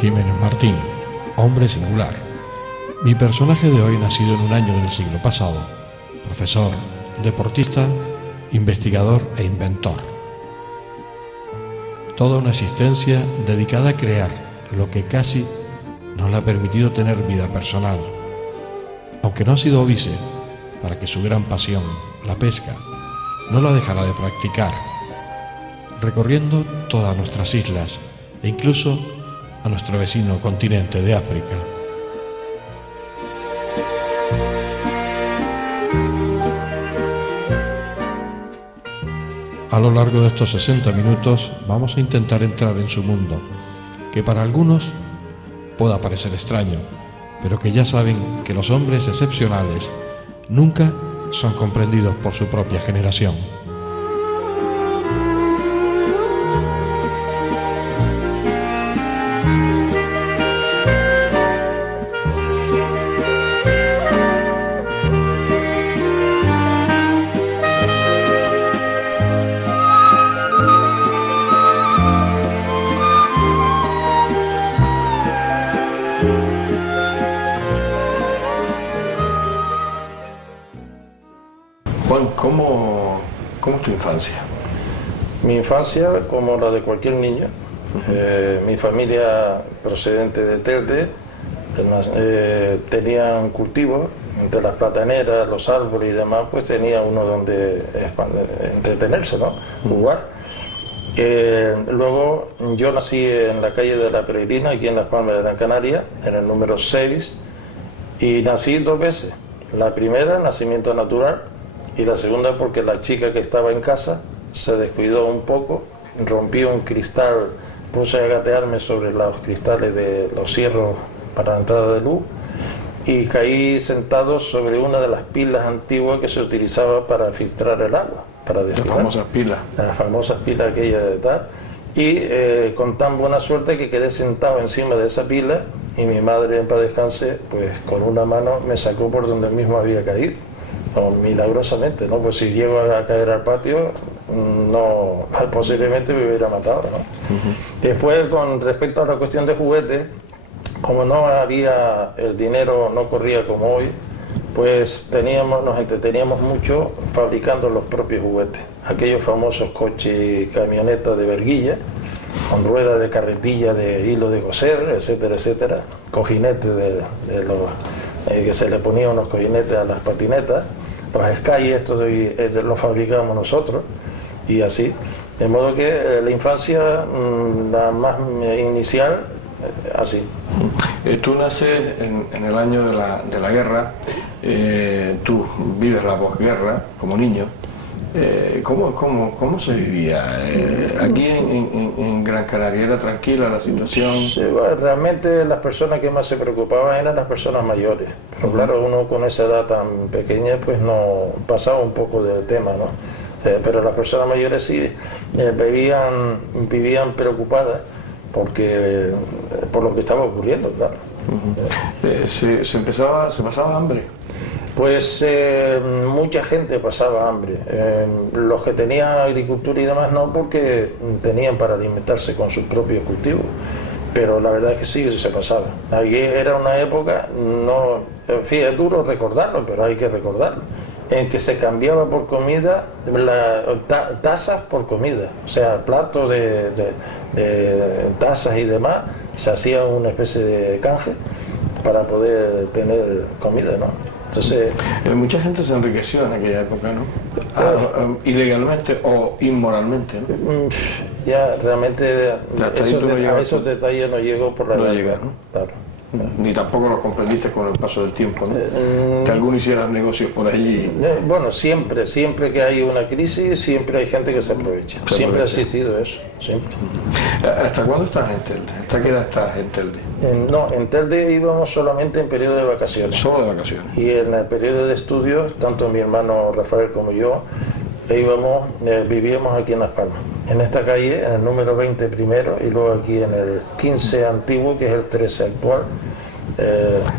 Jiménez Martín, hombre singular. Mi personaje de hoy, nacido en un año del siglo pasado, profesor, deportista, investigador e inventor. Toda una existencia dedicada a crear lo que casi no le ha permitido tener vida personal, aunque no ha sido óbice para que su gran pasión, la pesca, no la dejara de practicar, recorriendo todas nuestras islas e incluso a nuestro vecino continente de África. A lo largo de estos 60 minutos vamos a intentar entrar en su mundo, que para algunos pueda parecer extraño, pero que ya saben que los hombres excepcionales nunca son comprendidos por su propia generación. Juan, ¿cómo es tu infancia? Mi infancia, como la de cualquier niño, mi familia procedente de Telde, tenían cultivos, entre las plataneras, los árboles y demás, pues tenía uno donde entretenerse, ¿no? Jugar. Luego yo nací en la calle de la Peregrina, aquí en Las Palmas de Gran Canaria, en el número 6, y nací 2 veces. La primera, nacimiento natural, y la segunda porque la chica que estaba en casa se descuidó un poco, rompió un cristal, puse a gatearme sobre los cristales de los cierros para la entrada de luz y caí sentado sobre una de las pilas antiguas que se utilizaba para filtrar el agua, para destilar. Las famosas pilas aquellas de tal. Y con tan buena suerte que quedé sentado encima de esa pila y mi madre, en paz descanse, pues con una mano me sacó por donde mismo había caído. Milagrosamente, ¿no? Pues si llego a caer al patio, no, posiblemente me hubiera matado, ¿no? Después, con respecto a la cuestión de juguetes, como no había, el dinero no corría como hoy, pues nos entreteníamos mucho fabricando los propios juguetes, aquellos famosos coches y camionetas de verguilla, con ruedas de carretilla de hilo de coser, etcétera, etcétera, cojinetes que se le ponían unos cojinetes a las patinetas, los Sky estos los fabricábamos nosotros, y así. De modo que la infancia, la más inicial, así. Tú naces en el año de la guerra, tú vives la posguerra como niño. ¿Cómo se vivía? Aquí en Gran Canaria, ¿era tranquila la situación? Sí, bueno, realmente las personas que más se preocupaban eran las personas mayores, pero claro, uno con esa edad tan pequeña pues no pasaba un poco del tema, ¿no? Pero las personas mayores sí vivían preocupadas por lo que estaba ocurriendo, claro. ¿Se pasaba hambre? Pues mucha gente pasaba hambre. Los que tenían agricultura y demás no, porque tenían para alimentarse con sus propios cultivos. Pero la verdad es que sí, se pasaba. Aquí era una época, no, en fin, es duro recordarlo, pero hay que recordarlo, en que se cambiaba por comida, tazas por comida. O sea, platos de tazas y demás, se hacía una especie de canje para poder tener comida, ¿no? Entonces, mucha gente se enriqueció en aquella época, ¿no? Ilegalmente o inmoralmente, ¿no? Ya realmente a esos tú. detalles no llego por la No edad, llegas, ¿no? Claro. Ni tampoco lo comprendiste con el paso del tiempo, ¿no? Que algunos hicieran negocios por allí. Bueno, siempre que hay una crisis, siempre hay gente que se aprovecha. Siempre ha existido eso, siempre. ¿Hasta cuándo estás en Telde? ¿Hasta qué edad estás en Telde? No, en Telde íbamos solamente en periodo de vacaciones. Solo de vacaciones. Y en el periodo de estudios, tanto mi hermano Rafael como yo, vivíamos aquí en Las Palmas. En esta calle, en el número 20 primero, y luego aquí en el 15 antiguo, que es el 13 actual.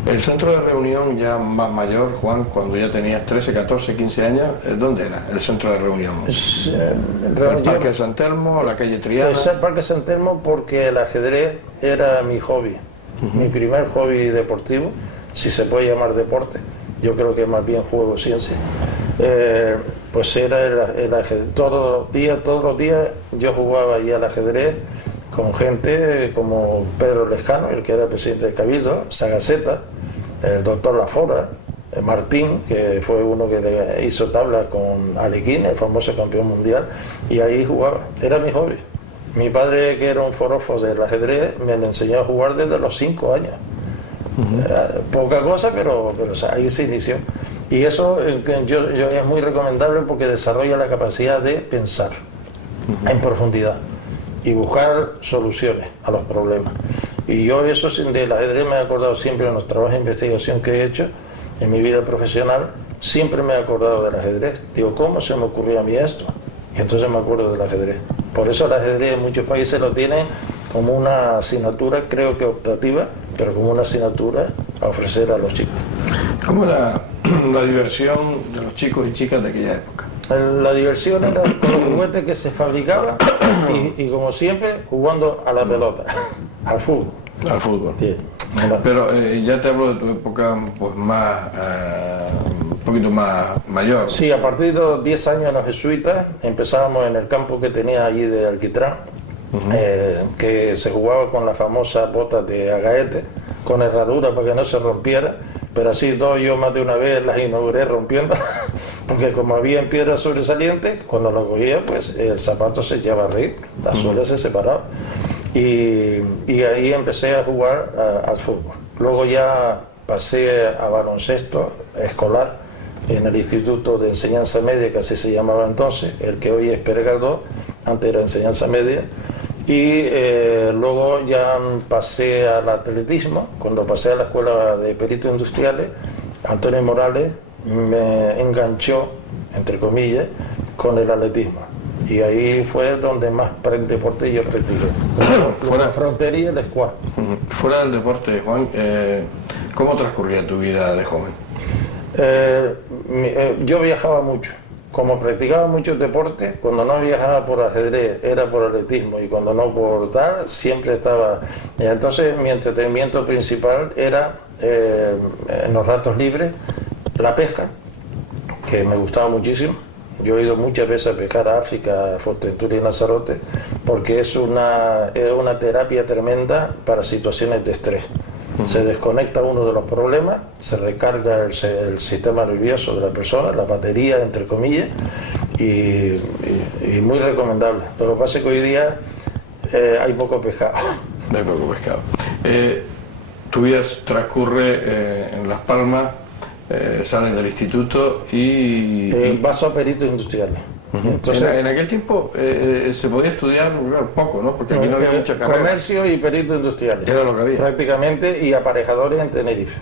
El centro de reunión ya más mayor, Juan, cuando ya tenías 13, 14, 15 años, ¿dónde era el centro de reunión? ¿El Parque de San Telmo, la calle Triana? Es el Parque San Telmo porque el ajedrez era mi hobby, mi primer hobby deportivo, si se puede llamar deporte. Yo creo que más bien juego ciencia. Pues era el ajedrez. Todos los días yo jugaba ahí al ajedrez con gente como Pedro Lescano, el que era presidente del Cabildo, Sagaceta, el doctor Lafora, Martín, que fue uno que le hizo tabla con Alequín, el famoso campeón mundial, y ahí jugaba. Era mi hobby. Mi padre, que era un forofo del ajedrez, me lo enseñó a jugar desde los 5 años. Poca cosa, pero o sea, ahí se inició. Y eso es muy recomendable porque desarrolla la capacidad de pensar en profundidad y buscar soluciones a los problemas. Y yo eso del ajedrez me he acordado siempre en los trabajos de investigación que he hecho en mi vida profesional, siempre me he acordado del ajedrez. Digo, ¿cómo se me ocurrió a mí esto? Y entonces me acuerdo del ajedrez. Por eso el ajedrez en muchos países lo tienen como una asignatura, creo que optativa, pero como una asignatura a ofrecer a los chicos. ¿Cómo era la diversión de los chicos y chicas de aquella época? La diversión era con los juguetes que se fabricaban y como siempre, jugando a la pelota, al fútbol. Al fútbol. Sí. Pero ya te hablo de tu época pues más, un poquito más mayor. Sí, a partir de los 10 años en los jesuitas empezábamos en el campo que tenía allí de Alquitrán, que se jugaba con las famosas botas de agaete, con herradura para que no se rompiera, pero así yo más de una vez las inauguré rompiendo, porque como había piedras sobresalientes, cuando lo cogía, pues el zapato se echaba a reír, la suela se separaba. Y ahí empecé a jugar al fútbol. Luego ya pasé a baloncesto escolar en el Instituto de Enseñanza Media, que así se llamaba entonces, el que hoy es Pérez Galdós, antes era Enseñanza Media. Y luego ya pasé al atletismo. Cuando pasé a la Escuela de Peritos Industriales, Antonio Morales me enganchó, entre comillas, con el atletismo. Y ahí fue donde más deporte yo practiqué. Fuera la frontería y el squash. Fuera del deporte, Juan, ¿cómo transcurría tu vida de joven? Yo viajaba mucho. Como practicaba muchos deportes, cuando no viajaba por ajedrez era por atletismo y cuando no por tal, siempre estaba. Entonces mi entretenimiento principal era en los ratos libres la pesca, que me gustaba muchísimo. Yo he ido muchas veces a pescar a África, a Fuerteventura y Lanzarote, porque es una terapia tremenda para situaciones de estrés. Se desconecta uno de los problemas, se recarga el sistema nervioso de la persona, la batería, entre comillas, y muy recomendable. Lo que pasa es que hoy día hay poco pescado. Hay poco pescado. Tu vida transcurre en Las Palmas, sales del instituto y paso a peritos industriales. Entonces, en aquel tiempo se podía estudiar poco, ¿no? Porque aquí no había mucha carrera. Comercio y peritos industriales. Era lo que había. Prácticamente, y aparejadores en Tenerife.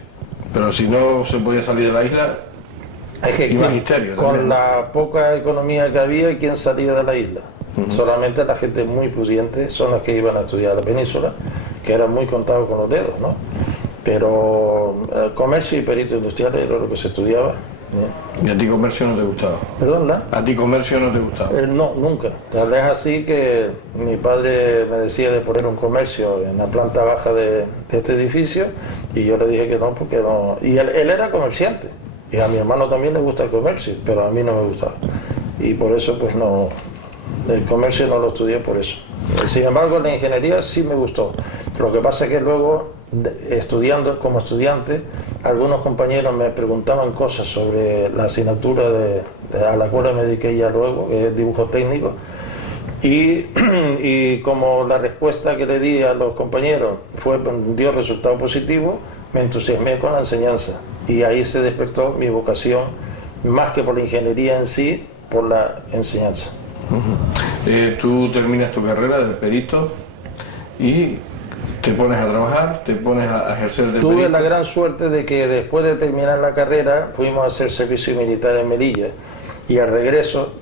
Pero si no se podía salir de la isla, y magisterio con también, ¿no? La poca economía que había, ¿quién salía de la isla? Solamente la gente muy pudiente son las que iban a estudiar a la península, que eran muy contados con los dedos, ¿no? Pero comercio y peritos industriales era lo que se estudiaba. ¿Y a ti comercio no te gustaba? ¿Perdón? ¿A ti comercio no te gustaba? No, nunca. Tal vez así que mi padre me decía de poner un comercio en la planta baja de este edificio y yo le dije que no, porque no. Y él era comerciante y a mi hermano también le gusta el comercio, pero a mí no me gustaba. Y por eso pues no, el comercio no lo estudié por eso. Sin embargo, la ingeniería sí me gustó. Lo que pasa es que luego estudiando como estudiante, algunos compañeros me preguntaban cosas sobre la asignatura a la cual me dediqué ya luego, que es dibujo técnico, y como la respuesta que le di a los compañeros dio resultado positivo, me entusiasmé con la enseñanza y ahí se despertó mi vocación, más que por la ingeniería en sí, por la enseñanza. Tú terminas tu carrera de perito y te pones a trabajar, te pones a ejercer de perito. Tuve la gran suerte de que después de terminar la carrera fuimos a hacer servicio militar en Melilla y al regreso,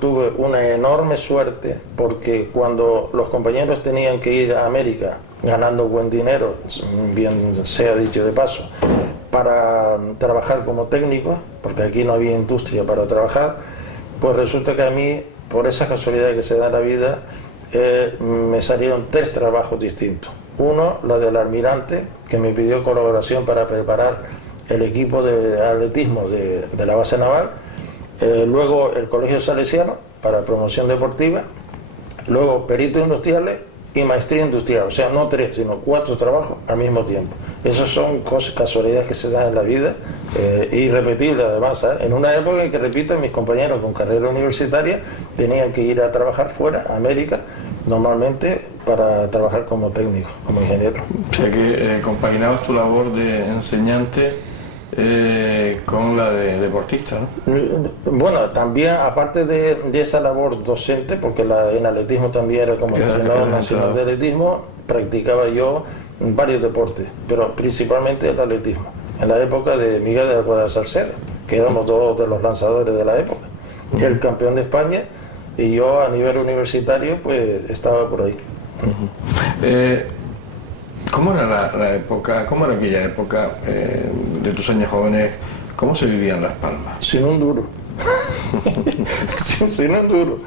tuve una enorme suerte porque cuando los compañeros tenían que ir a América ganando buen dinero, bien sea dicho de paso, para trabajar como técnico, porque aquí no había industria para trabajar, pues resulta que a mí, por esa casualidad que se da en la vida, me salieron 3 trabajos distintos. Uno, la del almirante, que me pidió colaboración para preparar el equipo de atletismo de la base naval. Luego el Colegio Salesiano para promoción deportiva, luego peritos industriales y maestría industrial, o sea, no 3, sino 4 trabajos al mismo tiempo. Esas son casualidades que se dan en la vida, irrepetibles además, ¿eh? En una época en que, repito, mis compañeros con carrera universitaria tenían que ir a trabajar fuera, a América, normalmente para trabajar como técnico, como ingeniero. O sea que compaginabas tu labor de enseñante con la de deportista, ¿no? Bueno, también aparte de esa labor docente, porque en atletismo también era como entrenador nacional de atletismo, practicaba yo varios deportes, pero principalmente el atletismo. En la época de Miguel de la Cuadra Salcedo, que éramos 2 de los lanzadores de la época, el campeón de España, y yo a nivel universitario pues estaba por ahí. ¿Cómo era la época, cómo era aquella época de tus años jóvenes? ¿Cómo se vivía en Las Palmas? Sin un duro. sin un duro.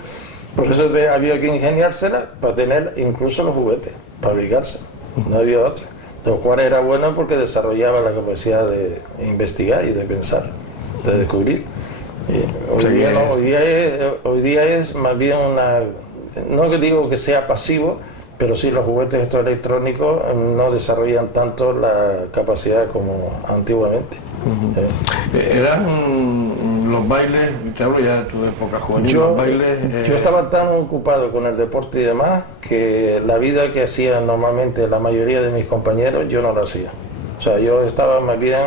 Por eso había que ingeniársela para tener incluso los juguetes, para abrigarse. No había otra. Lo cual era bueno porque desarrollaba la capacidad de investigar y de pensar, de descubrir. Hoy día es más bien no que digo que sea pasivo, pero sí los juguetes estos electrónicos no desarrollan tanto la capacidad como antiguamente. ¿Eran los bailes, te hablo ya de tu época juvenil, los bailes? Yo estaba tan ocupado con el deporte y demás que la vida que hacían normalmente la mayoría de mis compañeros yo no la hacía. O sea, yo estaba más bien,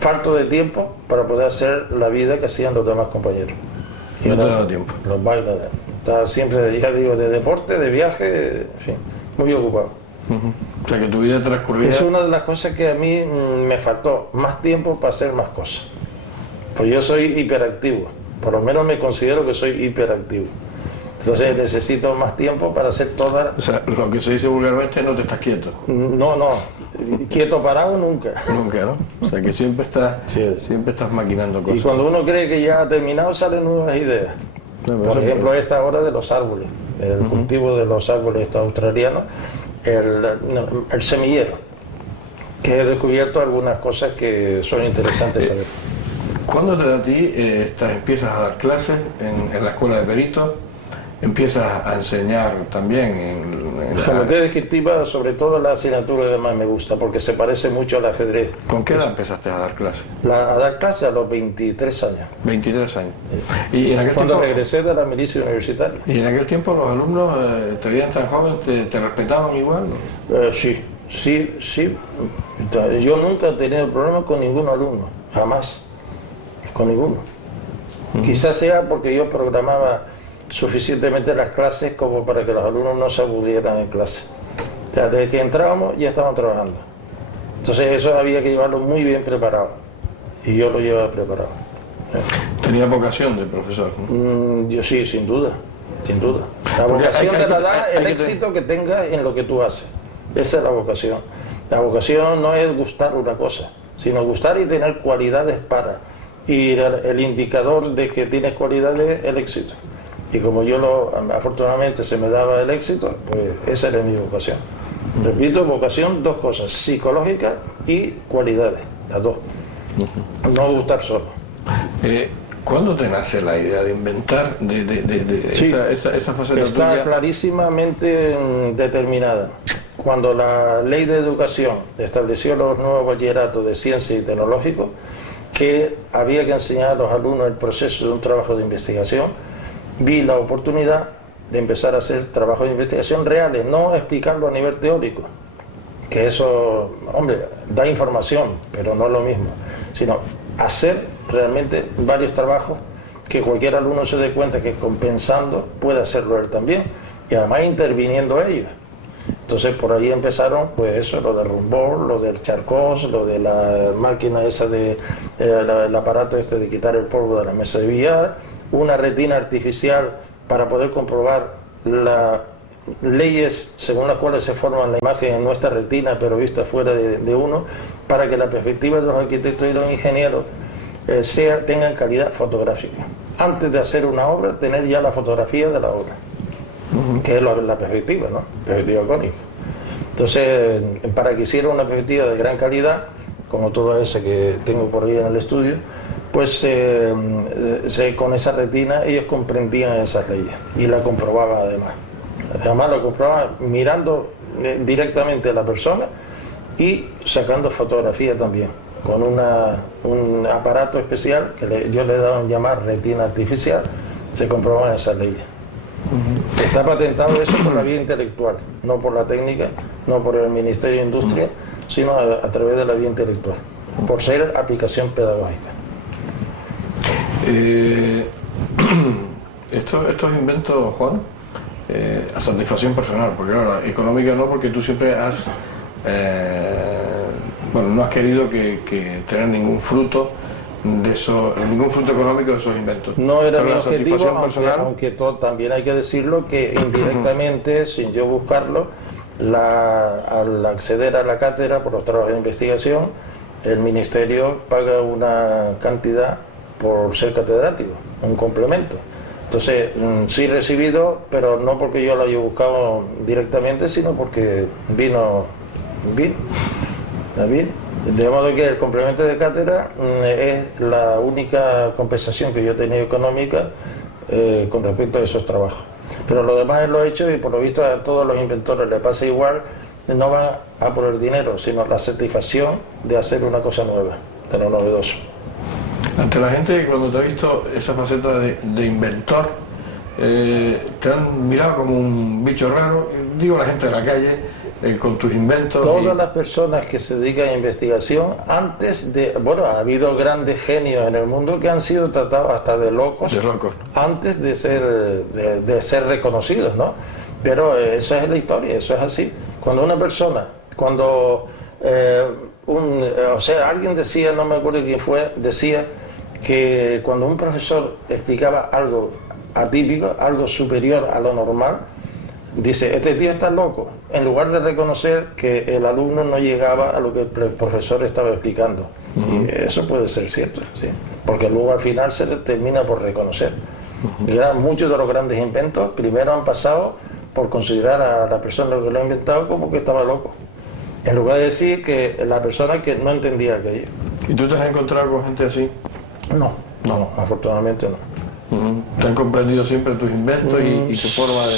falto de tiempo para poder hacer la vida que hacían los demás compañeros. No te daba tiempo. Los bailes, estaba siempre, ya digo, de deporte, de viaje, en fin, muy ocupado. O sea, que tu vida transcurría... Es una de las cosas que a mí me faltó, más tiempo para hacer más cosas. Pues yo soy hiperactivo, por lo menos me considero que soy hiperactivo. Entonces necesito más tiempo para hacer todas... O sea, lo que se dice vulgarmente, no te estás quieto. No, quieto parado nunca. Nunca, ¿no? O sea, que siempre estás maquinando cosas. Y cuando uno cree que ya ha terminado, salen nuevas ideas. Por ejemplo, esta hora de los árboles, el cultivo de los árboles estos australianos, el semillero, que he descubierto algunas cosas que son interesantes saber. ¿Cuándo te da a ti, empiezas a dar clases en la escuela de peritos? ¿Empiezas a enseñar también en la geometría descriptiva? Sobre todo la asignatura que más me gusta, porque se parece mucho al ajedrez. ¿Con qué edad empezaste a dar clases? A dar clases a los 23 años. 23 años. ¿Y en aquel cuando tiempo, regresé de la milicia universitaria? ¿Y en aquel tiempo los alumnos te veían tan joven, te respetaban igual? Sí. Yo nunca he tenido problemas con ningún alumno, jamás, con ninguno. Quizás sea porque yo programaba suficientemente las clases como para que los alumnos no se aburrieran en clase. O sea, desde que entrábamos ya estaban trabajando. Entonces eso había que llevarlo muy bien preparado. Y yo lo llevaba preparado. ¿Tenía vocación de profesor? Yo sí, sin duda. La vocación te la da el éxito que tengas en lo que tú haces. Esa es la vocación. La vocación no es gustar una cosa, sino gustar y tener cualidades para. Y el indicador de que tienes cualidades es el éxito. Y como afortunadamente se me daba el éxito, pues esa era mi vocación. Repito, vocación, 2 cosas, psicológica y cualidades, las 2. No gustar solo. ¿Cuándo te nace la idea de inventar esa faceta tuya? Está clarísimamente determinada. cuando la Ley de Educación estableció los nuevos bachilleratos de ciencia y tecnológico, que había que enseñar a los alumnos el proceso de un trabajo de investigación, vi la oportunidad de empezar a hacer trabajos de investigación reales, no explicarlo a nivel teórico, que eso, hombre, da información, pero no es lo mismo, sino hacer realmente varios trabajos que cualquier alumno se dé cuenta que compensando puede hacerlo él también, y además interviniendo ellos. Entonces por ahí empezaron, pues eso, lo del rumbor, lo del charcos, lo de la máquina esa de, el aparato este de quitar el polvo de la mesa de billar, una retina artificial para poder comprobar las leyes según las cuales se forma la imagen en nuestra retina, pero vista fuera de uno, para que la perspectiva de los arquitectos y los ingenieros tengan calidad fotográfica. Antes de hacer una obra, tener ya la fotografía de la obra, que es la perspectiva, ¿no? Perspectiva cónica. Entonces, para que hiciera una perspectiva de gran calidad, como toda esa que tengo por ahí en el estudio, pues con esa retina ellos comprendían esas leyes y la comprobaban además. Además lo comprobaban mirando directamente a la persona y sacando fotografía también, con un aparato especial que yo le he dado a llamar retina artificial, se comprobaban esas leyes. Está patentado eso por la vía intelectual, no por la técnica, no por el Ministerio de Industria, sino a través de la vía intelectual, por ser aplicación pedagógica. Estos inventos, Juan, a satisfacción personal, porque claro, económica no, porque tú siempre has no has querido que tener ningún fruto de eso, ningún fruto económico de esos inventos. No era mi objetivo, aunque también hay que decirlo que indirectamente, sin yo buscarlo, al acceder a la cátedra por los trabajos de investigación, el ministerio paga una cantidad por ser catedrático, un complemento. Entonces, sí recibido, pero no porque yo lo haya buscado directamente, sino porque vino. De modo que el complemento de cátedra es la única compensación que yo he tenido económica con respecto a esos trabajos. Pero lo demás lo he hecho y por lo visto a todos los inventores les pasa igual, no van a por el dinero, sino la satisfacción de hacer una cosa nueva, de lo novedoso. Ante la gente, cuando te ha visto esa faceta de inventor, te han mirado como un bicho raro, digo la gente de la calle, con tus inventos. Todas las personas que se dedican a investigación, ha habido grandes genios en el mundo que han sido tratados hasta de locos, antes de ser reconocidos, ¿no? Pero eso es la historia, eso es así. Cuando una persona, alguien decía, no me acuerdo quién fue, decía que cuando un profesor explicaba algo atípico, algo superior a lo normal, dice, este tío está loco, en lugar de reconocer que el alumno no llegaba a lo que el profesor estaba explicando. Y eso puede ser cierto, ¿sí? Porque luego al final se termina por reconocer. Muchos de los grandes inventos primero han pasado por considerar a la persona que lo ha inventado como que estaba loco, en lugar de decir que la persona que no entendía aquello. ¿Y tú te has encontrado con gente así? No, afortunadamente no. ¿Te han comprendido siempre tus inventos y tu forma de...?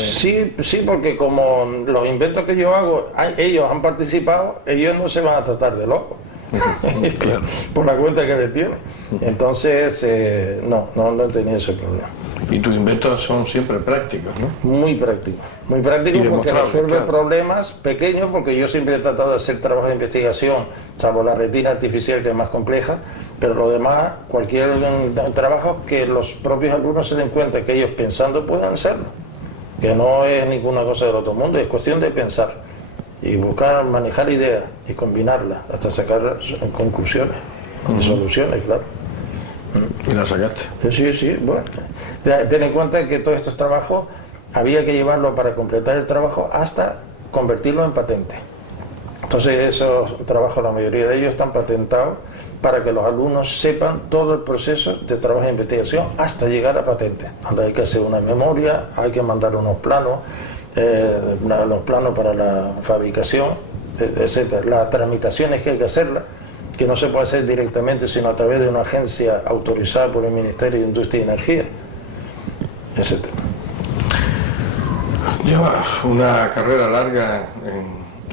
Sí, porque como los inventos que yo hago, ellos han participado, ellos no se van a tratar de locos, claro, por la cuenta que les tiene. Entonces, no he tenido ese problema. Y tus inventos son siempre prácticos, ¿no? Muy prácticos porque resuelven problemas pequeños, porque yo siempre he tratado de hacer trabajo de investigación, salvo la retina artificial que es más compleja, pero lo demás, cualquier trabajo que los propios alumnos se den cuenta que ellos pensando pueden hacerlo, que no es ninguna cosa del otro mundo, es cuestión de pensar y buscar manejar ideas y combinarlas hasta sacar conclusiones y soluciones, claro. ¿Y la sacaste? Sí, bueno. Ten en cuenta que todos estos trabajos había que llevarlo para completar el trabajo hasta convertirlo en patente. Entonces esos trabajos, la mayoría de ellos están patentados para que los alumnos sepan todo el proceso de trabajo de investigación hasta llegar a patente, donde hay que hacer una memoria, hay que mandar unos planos, los planos para la fabricación, etcétera. Las tramitaciones que hay que hacerlas, que no se puede hacer directamente sino a través de una agencia autorizada por el Ministerio de Industria y Energía, etcétera. Llevas una carrera larga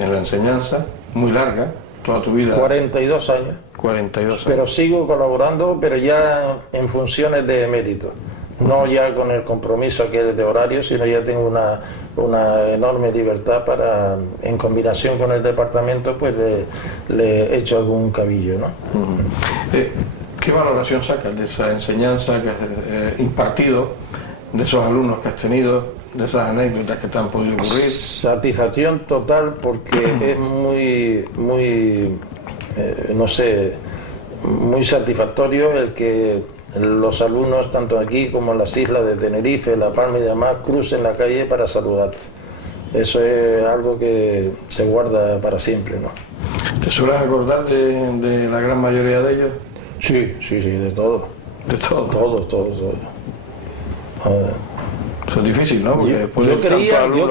en la enseñanza, muy larga, toda tu vida. 42 años. 42 años. Pero sigo colaborando, pero ya en funciones de mérito. No ya con el compromiso aquel de horario, sino ya tengo una enorme libertad para, en combinación con el departamento, pues le echo algún cabillo, ¿no? ¿Qué valoración sacas de esa enseñanza que has impartido, de esos alumnos que has tenido, de esas anécdotas que te han podido ocurrir? Satisfacción total, porque es muy no sé, muy satisfactorio el que los alumnos, tanto aquí como en las islas de Tenerife, La Palma y demás, crucen la calle para saludarte. Eso es algo que se guarda para siempre, ¿no? ¿Te sueles acordar de la gran mayoría de ellos? Sí, de todo. ¿De todo? Todo. Eso es difícil, ¿no? Porque Yo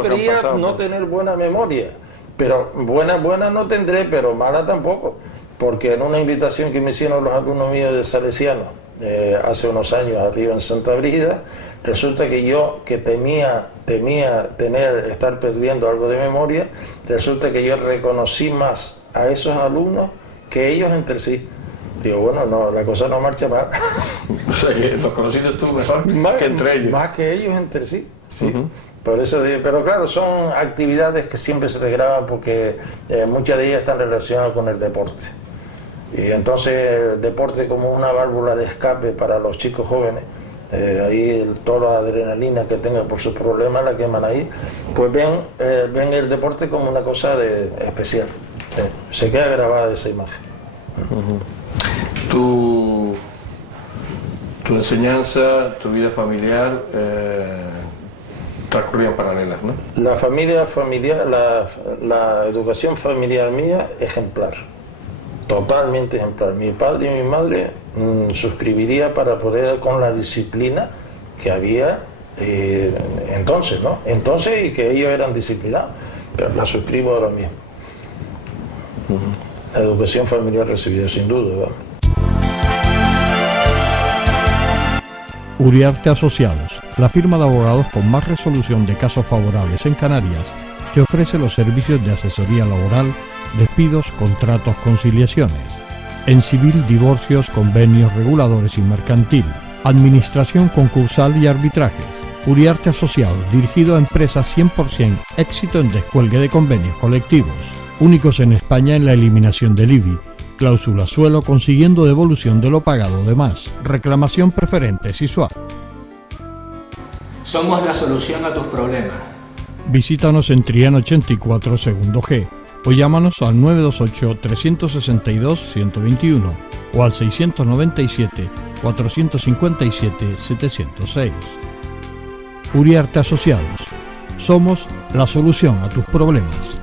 quería no tener buena memoria, pero buena no tendré, pero mala tampoco, porque en una invitación que me hicieron los alumnos míos de Salesiano hace unos años arriba en Santa Brígida, resulta que yo, que temía estar perdiendo algo de memoria, resulta que yo reconocí más a esos alumnos que ellos entre sí. Digo, bueno, no, la cosa no marcha mal. O sea, que los conociste tú mejor que entre ellos. Más que ellos entre sí, sí. Por eso, pero claro, son actividades que siempre se te graban porque muchas de ellas están relacionadas con el deporte. Y entonces el deporte como una válvula de escape para los chicos jóvenes, ahí toda la adrenalina que tengan por sus problemas la queman ahí, pues ven el deporte como una cosa especial. Se queda grabada esa imagen. Tu enseñanza, tu vida familiar transcurrían paralelas, ¿no? La educación familiar mía, ejemplar, totalmente ejemplar. Mi padre y mi madre suscribiría para poder, con la disciplina que había entonces, ¿no? Entonces, y que ellos eran disciplinados, pero la suscribo ahora mismo. La educación familiar recibida, sin duda, ¿verdad? Uriarte Asociados, la firma de abogados con más resolución de casos favorables en Canarias, te ofrece los servicios de asesoría laboral, despidos, contratos, conciliaciones, en civil, divorcios, convenios, reguladores y mercantil, administración concursal y arbitrajes. Uriarte Asociados, dirigido a empresas 100% éxito en descuelgue de convenios colectivos, únicos en España en la eliminación del IBI, cláusula suelo consiguiendo devolución de lo pagado de más, reclamación preferente SISUA. Somos la solución a tus problemas. Visítanos en Triana 84 segundo G o llámanos al 928-362-121 o al 697-457-706. Uriarte Asociados. Somos la solución a tus problemas.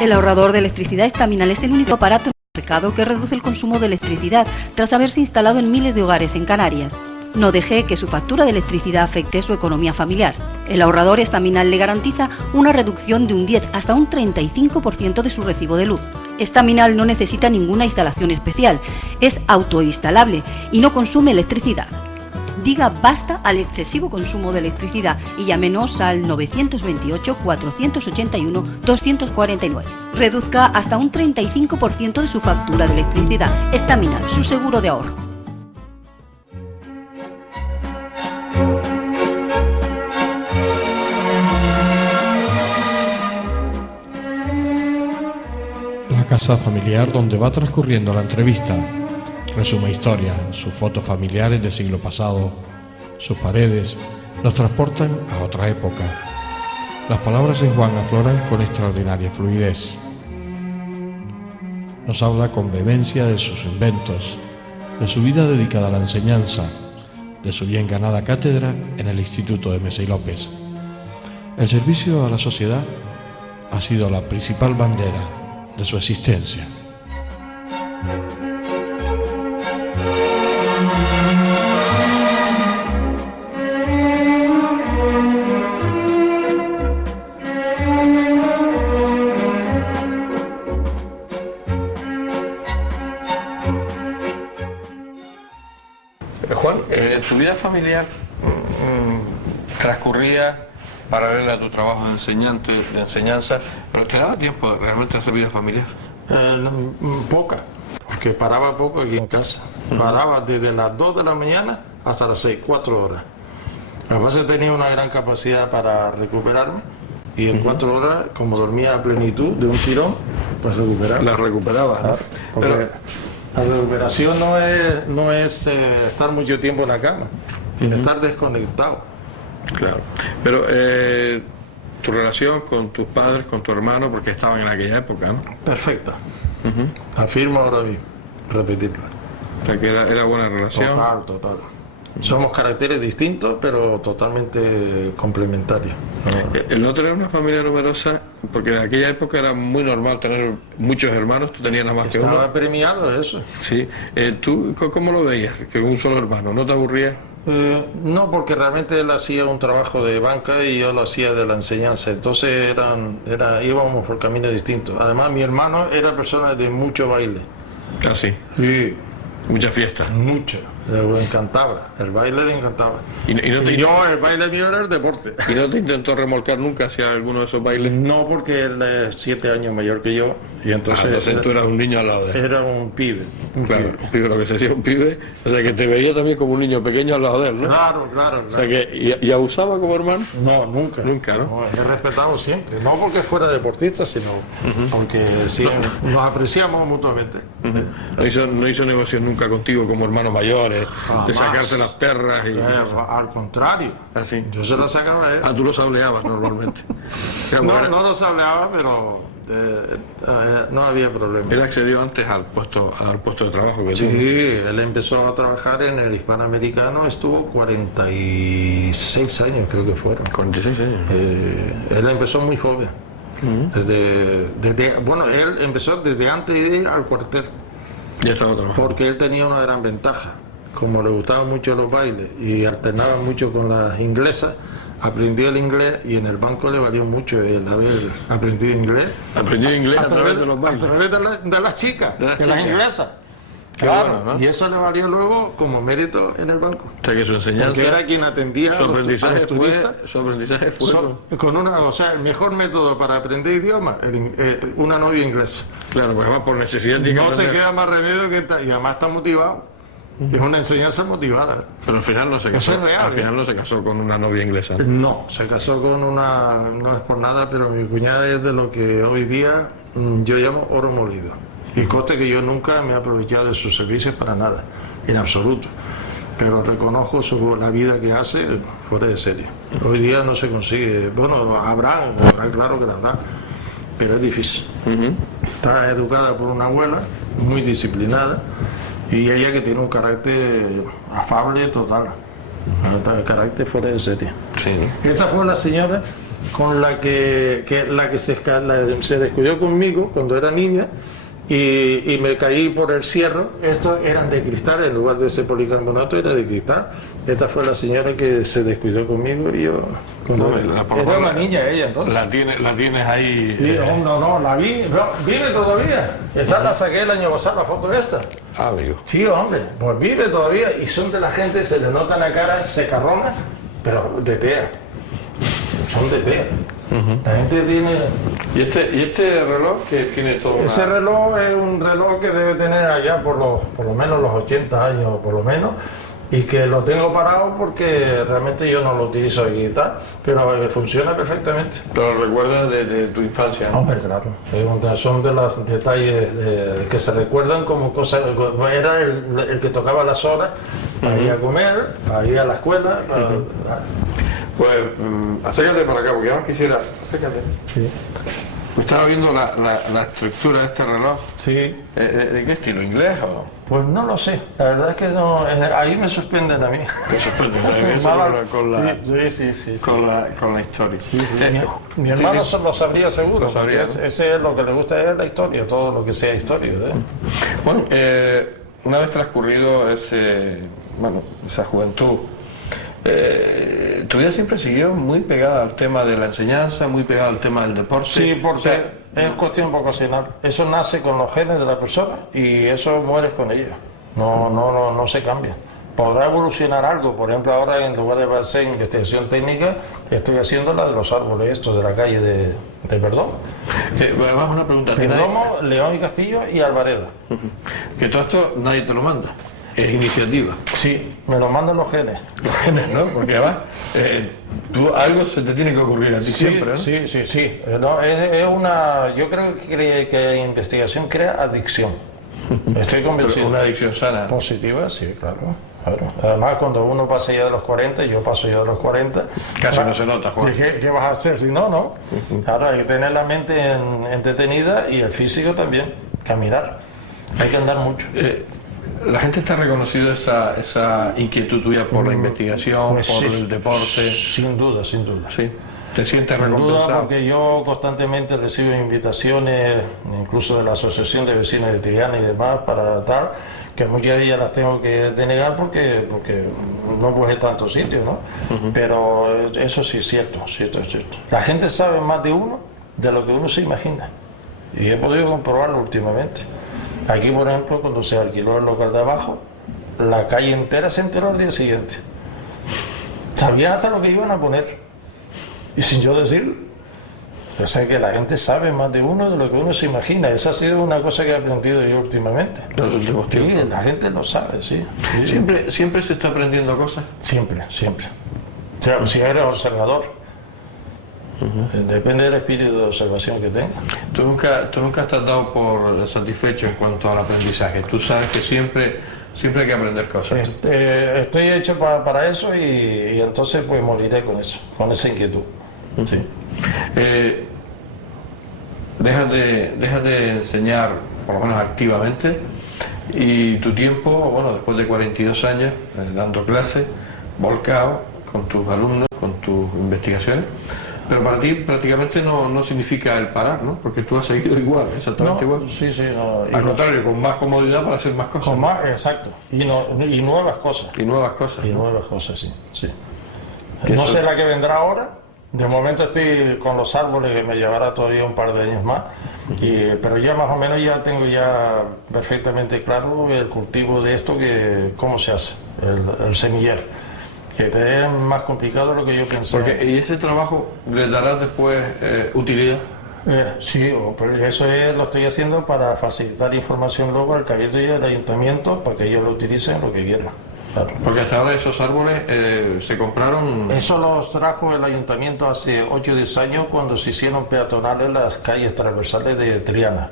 El ahorrador de electricidad Estaminal es el único aparato en el mercado que reduce el consumo de electricidad tras haberse instalado en miles de hogares en Canarias. No deje que su factura de electricidad afecte su economía familiar. El ahorrador Estaminal le garantiza una reducción de un 10 hasta un 35% de su recibo de luz. Estaminal no necesita ninguna instalación especial, es autoinstalable y no consume electricidad. Diga basta al excesivo consumo de electricidad y llámenos al 928-481-249. Reduzca hasta un 35% de su factura de electricidad. Estaminal, su seguro de ahorro. La casa familiar donde va transcurriendo la entrevista resume historia, sus fotos familiares del siglo pasado, sus paredes nos transportan a otra época. Las palabras en Juan afloran con extraordinaria fluidez. Nos habla con vehemencia de sus inventos, de su vida dedicada a la enseñanza, de su bien ganada cátedra en el Instituto de Mesa y López. El servicio a la sociedad ha sido la principal bandera de su existencia. Juan, tu vida familiar transcurría paralela a tu trabajo de enseñanza, pero ¿te daba tiempo realmente a hacer vida familiar? Poca, porque paraba poco aquí en casa. Paraba desde las 2 de la mañana hasta las 6, 4 horas. Además tenía una gran capacidad para recuperarme y en 4 horas, como dormía a plenitud de un tirón, pues recuperaba. La recuperaba, ¿no? Pero la recuperación no es estar mucho tiempo en la cama, sino estar desconectado. Claro, pero tu relación con tus padres, con tu hermano, porque estaban en aquella época, ¿no? Perfecta. Afirmo ahora mismo, repetirlo. O sea que era buena relación. Total. Somos caracteres distintos, pero totalmente complementarios. El no tener una familia numerosa, porque en aquella época era muy normal tener muchos hermanos, tú tenías nada más que uno. Estaba premiado eso. Sí. ¿Tú cómo lo veías? Que un solo hermano, ¿no te aburrías? No, porque realmente él hacía un trabajo de banca y yo lo hacía de la enseñanza, entonces íbamos por caminos distintos. Además, mi hermano era persona de mucho baile. Ah, sí. Sí. Muchas fiestas. Mucho. Le encantaba, el baile le encantaba. Yo, el baile mío era el deporte. ¿Y no te intentó remolcar nunca hacia alguno de esos bailes? No, porque él es 7 años mayor que yo y entonces tú eras un niño al lado de él. Era un pibe. Claro, un pibe, lo que se decía un pibe, o sea que te veía también como un niño pequeño al lado de él, ¿no? Claro. O sea que, ¿y abusaba como hermano? No, nunca. Nunca, ¿no? No, he respetado siempre, no porque fuera deportista, sino porque sí, nos apreciamos mutuamente. No hizo negocios nunca contigo como hermanos mayores, de sacarte las perras y... al contrario, ¿Ah, sí? yo se las sacaba a él. Ah, tú los sableabas normalmente. No los sableaba, pero no había problema. Él accedió antes al puesto de trabajo que tú. Sí, él empezó a trabajar en el Hispanoamericano, estuvo 46 años creo que fueron. 46 años. Él empezó muy joven. Bueno, él empezó desde antes de ir al cuartel. Ya estaba trabajando. Porque él tenía una gran ventaja. Como le gustaban mucho los bailes y alternaba mucho con las inglesas, aprendió el inglés y en el banco le valió mucho el haber aprendido inglés. Aprendió inglés a través de los bailes. A través de las chicas, de las inglesas. Qué Claro, bueno, ¿no? y eso le valió luego como mérito en el banco. O sea que su enseñanza... Porque era quien atendía a los turistas. Su aprendizaje fue... el mejor método para aprender idiomas, una novia inglesa. Claro, pues además por necesidad... No te queda más remedio que... Y además está motivado. Es una enseñanza motivada. Pero al final no se casó. Eso es real, al final no se casó con una novia inglesa. No, se casó con una... No es por nada, pero mi cuñada es de lo que hoy día yo llamo oro molido. Y conste que yo nunca me he aprovechado de sus servicios para nada, en absoluto. Pero reconozco la vida que hace fuera de serie. Hoy día no se consigue. Bueno, habrá claro que la habrá, pero es difícil. Está educada por una abuela, muy disciplinada, y ella que tiene un carácter afable total. Carácter fuera de serie. Sí. Esta fue la señora con la que se descuidó conmigo cuando era niña y me caí por el cierro. Estos eran de cristal, en lugar de ese policarbonato era de cristal. Esta fue la señora que se descuidó conmigo y yo... Era una niña ella entonces. La tienes ahí... Sí, la vi, vive todavía. Esa la saqué el año pasado, la foto esta. Ah, amigo. Sí, hombre, pues vive todavía y son de la gente, se le nota en la cara secarrona, pero de TEA. Son de TEA. La gente tiene... ¿Y este reloj que tiene todo? Ese reloj es un reloj que debe tener allá por lo menos los 80 años, por lo menos, y que lo tengo parado porque realmente yo no lo utilizo aquí y tal, pero funciona perfectamente. ¿Lo recuerdas de tu infancia? ¿No? Hombre, claro. Son de los detalles que se recuerdan como cosas. Era el que tocaba las horas para ir a comer, para ir a la escuela. Pues acércate para acá, porque además quisiera... Acércate. Sí. Estaba viendo la estructura de este reloj. Sí. ¿De qué estilo? ¿Inglés o...? Pues no lo sé, la verdad es que no, ahí me sorprenden a mí. Me sorprende, con la historia. Sí. Mi hermano lo sabría seguro, porque ese es lo que le gusta a él, la historia, todo lo que sea historia. Bueno, una vez transcurrido esa juventud, tu vida siempre siguió muy pegada al tema de la enseñanza, muy pegada al tema del deporte. Sí, porque es cuestión vocacional. Eso nace con los genes de la persona y eso mueres con ellos. No se cambia. podrá evolucionar algo. Por ejemplo, ahora en lugar de hacer investigación técnica, estoy haciendo la de los árboles estos de la calle de Perdón. Vamos a una pregunta. ¿A ti nadie- Perdomo, León y Castillo y Alvareda. Que todo esto nadie te lo manda, es iniciativa. Sí, me lo mandan los genes. Los genes, ¿no? Porque además, algo se te tiene que ocurrir a ti siempre, ¿no? Sí, sí, sí. No, es una, yo creo que investigación crea adicción. Estoy Pero convencido. una adicción sana. Positiva, sí, claro. Claro. Además, cuando uno pasa ya de los 40, yo paso ya de los 40. Casi no se nota, Juan. Sí, ¿qué vas a hacer? Si no, no. Claro, hay que tener la mente entretenida y el físico también. Caminar. Hay que andar mucho. La gente está reconocido esa inquietud tuya por la investigación, Pues por sí, el deporte. Sin duda, sin duda. Sí. ¿Te sientes Sin duda, recompensado? porque yo constantemente recibo invitaciones, incluso de la Asociación de Vecinos de Triana y demás, para tal, que muchas de ellas las tengo que denegar porque no puedo tantos sitios, ¿no? Pero eso sí es cierto, cierto. La gente sabe más de uno de lo que uno se imagina. Y he podido comprobarlo últimamente. Aquí, por ejemplo, cuando se alquiló el local de abajo, la calle entera se enteró al día siguiente. Sabían hasta lo que iban a poner. Y sin yo decir, yo sé que la gente sabe más de uno de lo que uno se imagina. Esa ha sido una cosa que he aprendido yo últimamente. Los últimos Sí, tiempos. la gente lo sabe, sí. Sí. Siempre se está aprendiendo cosas. Siempre, siempre. O sea, si eres observador, depende del espíritu de observación que tengas. Tú nunca estás dado por satisfecho en cuanto al aprendizaje. Tú sabes que siempre hay que aprender cosas. Estoy hecho para eso y entonces pues moriré con eso, con esa inquietud. Sí. Dejas de enseñar, por lo menos activamente, y tu tiempo, bueno, después de 42 años dando clases, volcado con tus alumnos, con tus investigaciones, pero para ti prácticamente no significa el parar, ¿no? Porque tú has seguido igual, exactamente igual. Sí, sí. No, Al contrario, con más comodidad para hacer más cosas. con más, exacto. Y nuevas cosas. Y nuevas cosas. Y ¿no? nuevas cosas, sí. Sí. ¿Qué No eso? sé la que vendrá ahora. De momento estoy con los árboles, que me llevará todavía un par de años más. Pero ya más o menos ya tengo ya perfectamente claro el cultivo de esto, que cómo se hace, el semillero. Que es más complicado de lo que yo pensé. ¿Y ese trabajo le darás después utilidad? Sí, pero eso lo estoy haciendo para facilitar información luego al cabildo y al ayuntamiento para que ellos lo utilicen lo que quieran. Claro. Porque hasta ahora esos árboles se compraron... Eso los trajo el ayuntamiento hace 8 o 10 años cuando se hicieron peatonales las calles transversales de Triana.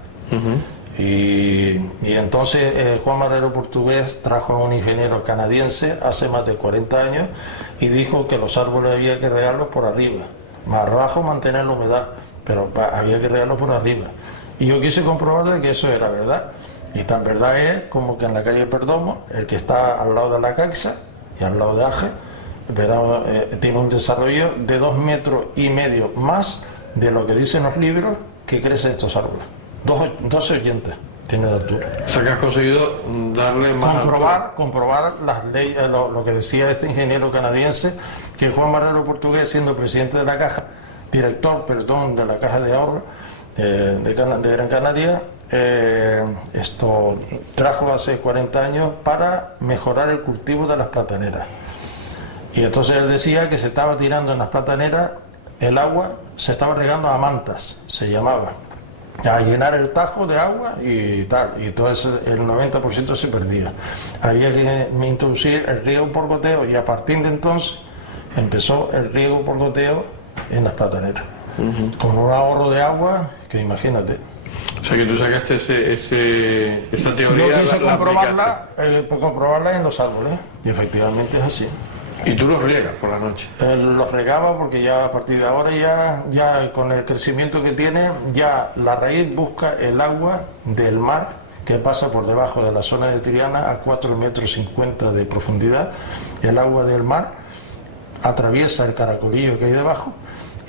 Y entonces Juan Marrero Portugués trajo a un ingeniero canadiense hace más de 40 años y dijo que los árboles había que regarlos por arriba, más abajo mantener la humedad, pero había que regarlos por arriba. Y yo quise comprobar de que eso era verdad. Y tan verdad es como que en la calle Perdomo, el que está al lado de la Caixa y al lado de Aje, tiene un desarrollo de 2,5 metros más de lo que dicen los libros que crecen estos árboles. 12,80 tiene de altura. O sea, que has conseguido darle más Comprobar las leyes, lo que decía este ingeniero canadiense, que Juan Marrero Portugués, siendo presidente de la Caja, director, perdón, de la Caja de Ahorro de Gran Canaria, esto trajo hace 40 años para mejorar el cultivo de las plataneras. Y entonces él decía que se estaba tirando en las plataneras, el agua se estaba regando a mantas, se llamaba, a llenar el tajo de agua y tal, y todo eso, el 90% se perdía. Había que introducir el riego por goteo y a partir de entonces empezó el riego por goteo en las plataneras, con un ahorro de agua que imagínate. O sea, que tú sacaste esa teoría. Yo quise la comprobarla en los árboles y efectivamente es así. y tú los riegas por la noche. Los regaba porque ya a partir de ahora ya con el crecimiento que tiene, ya la raíz busca el agua del mar que pasa por debajo de la zona de Triana a 4,50 metros de profundidad. El agua del mar atraviesa el caracolillo que hay debajo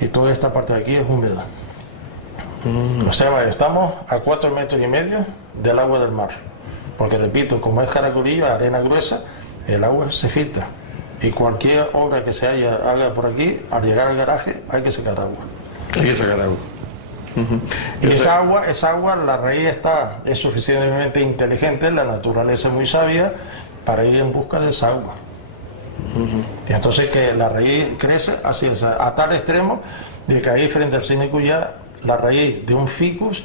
y toda esta parte de aquí es húmeda. O sea, estamos a 4,5 metros del agua del mar. Porque repito, como es caracolillo, arena gruesa, el agua se filtra. Y cualquier obra que se haga por aquí, al llegar al garaje, hay que sacar agua. Hay que sacar agua. Y esa agua, la raíz es suficientemente inteligente, la naturaleza es muy sabia, para ir en busca de esa agua. Y entonces que la raíz crece así, a tal extremo de que ahí frente al Sinicuyá la raíz de un ficus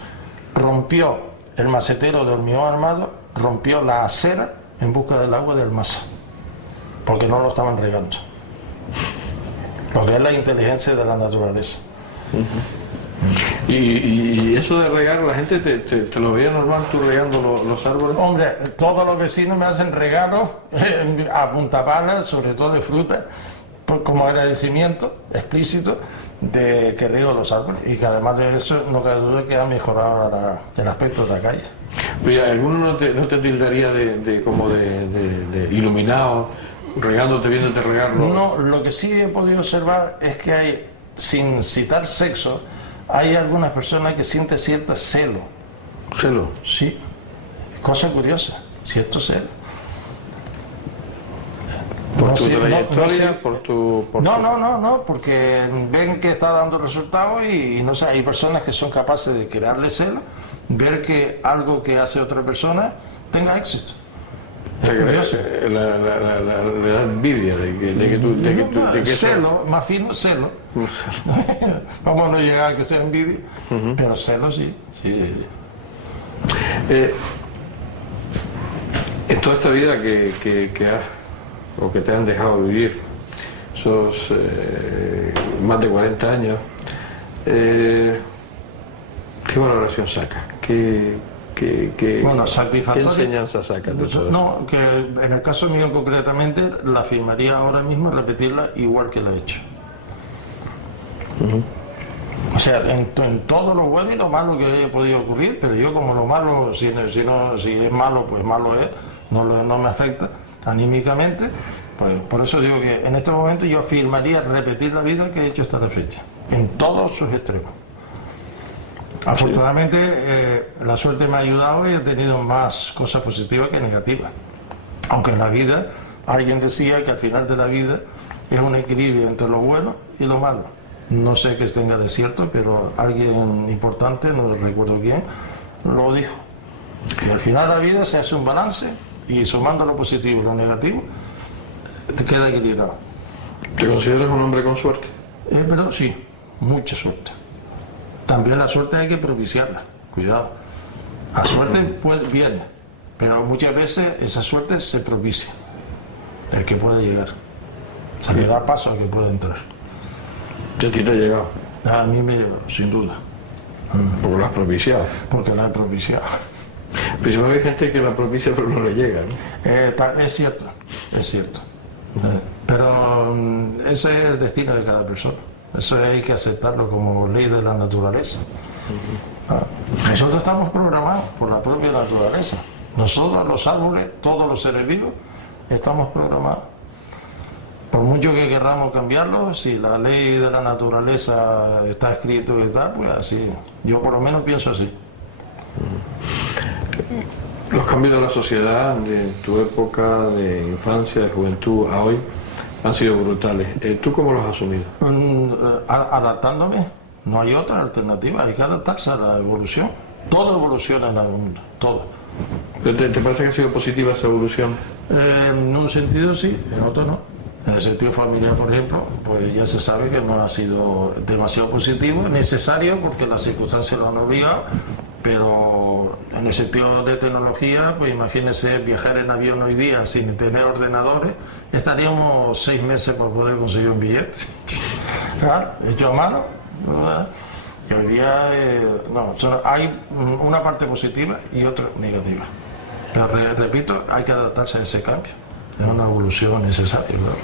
rompió el macetero de hormigón armado, rompió la acera en busca del agua del masa, porque no lo estaban regando. Lo que es la inteligencia de la naturaleza. Y eso de regar, la gente te lo veía normal, tú regando los árboles. Hombre, todos los vecinos me hacen regalos a puntapalas, sobre todo de fruta, como agradecimiento explícito de que riego los árboles, y que además de eso no cabe duda que ha mejorado el aspecto de la calle. Pero ¿alguno no te tildaría de iluminado, regándote, viéndote regarlo? No, lo que sí he podido observar es que hay, sin citar sexo, hay algunas personas que sienten cierto celo. ¿Celo? Sí, cosa curiosa, cierto celo. ¿Por tu trayectoria? No, porque ven que está dando resultados y no sé, hay personas que son capaces de crearle celo, ver que algo que hace otra persona tenga éxito. Le da envidia de que celo, más fino, celo. Vamos a no llegar a que sea envidia, pero celo sí. En toda esta vida que has, o que te han dejado vivir, esos más de 40 años, ¿qué valoración sacas? Bueno, ¿Qué enseñanza sacas de todo eso? No, que en el caso mío concretamente la afirmaría ahora mismo, repetirla igual que la he hecho. O sea, en todo lo bueno y lo malo que haya podido ocurrir, pero yo como lo malo, si es malo, pues malo es, no me afecta anímicamente, pues por eso digo que en este momento yo afirmaría repetir la vida que he hecho hasta la fecha, en todos sus extremos. Afortunadamente la suerte me ha ayudado y he tenido más cosas positivas que negativas. Aunque en la vida, alguien decía que al final de la vida es un equilibrio entre lo bueno y lo malo. No sé qué tenga de cierto, pero alguien importante, no recuerdo quién, lo dijo. Que al final de la vida se hace un balance y sumando lo positivo y lo negativo, te queda equilibrado. ¿Te consideras un hombre con suerte? Pero sí, mucha suerte. También la suerte hay que propiciarla, cuidado. La suerte pues viene, pero muchas veces esa suerte se propicia. El que puede llegar. Se le da paso al que puede entrar. ¿Y a ti te ha llegado? A mí me llegó, sin duda. Porque lo has propiciado. Porque la he propiciado. Pero siempre hay gente que la propicia pero no le llega, ¿no? Es cierto, es cierto. Pero ese es el destino de cada persona. Eso hay que aceptarlo como ley de la naturaleza. Nosotros estamos programados por la propia naturaleza. Nosotros, los árboles, todos los seres vivos, estamos programados. Por mucho que queramos cambiarlo, si la ley de la naturaleza está escrito y tal, pues así. Yo por lo menos pienso así. Los cambios de la sociedad, de tu época de infancia, de juventud a hoy, han sido brutales. ¿Tú cómo los has asumido? Adaptándome. No hay otra alternativa. Hay que adaptarse a la evolución. Todo evoluciona en el mundo. Todo. ¿Te parece que ha sido positiva esa evolución? En un sentido sí, en otro no. En el sentido familiar, por ejemplo, pues ya se sabe que no ha sido demasiado positivo, necesario porque las circunstancias lo han obligado, pero en el sentido de tecnología, pues imagínense viajar en avión hoy día sin tener ordenadores, estaríamos 6 meses para poder conseguir un billete. Claro, hecho a mano, ¿verdad? Que hoy día hay una parte positiva y otra negativa. Pero repito, hay que adaptarse a ese cambio. Es una evolución necesaria, ¿verdad?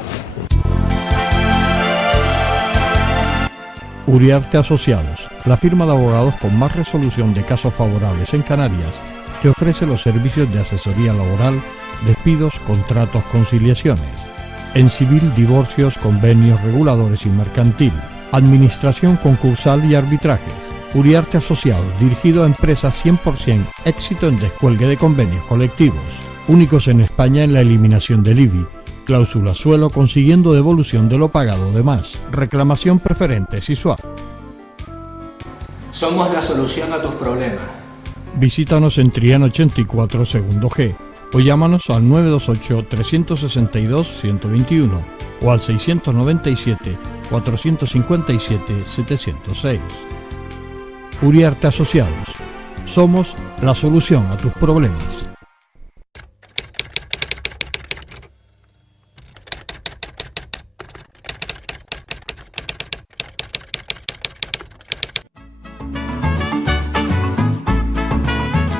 Uriarte Asociados, la firma de abogados con más resolución de casos favorables en Canarias, te ofrece los servicios de asesoría laboral, despidos, contratos, conciliaciones, en civil, divorcios, convenios, reguladores y mercantil, administración concursal y arbitrajes. Uriarte Asociados, dirigido a empresas 100% éxito en descuelgue de convenios colectivos, únicos en España en la eliminación del IBI, cláusula suelo consiguiendo devolución de lo pagado de más, reclamación preferente SISUAP. Somos la solución a tus problemas. Visítanos en Triana 84 Segundo G o llámanos al 928 362 121 o al 697 457 706. Uriarte Asociados. Somos la solución a tus problemas.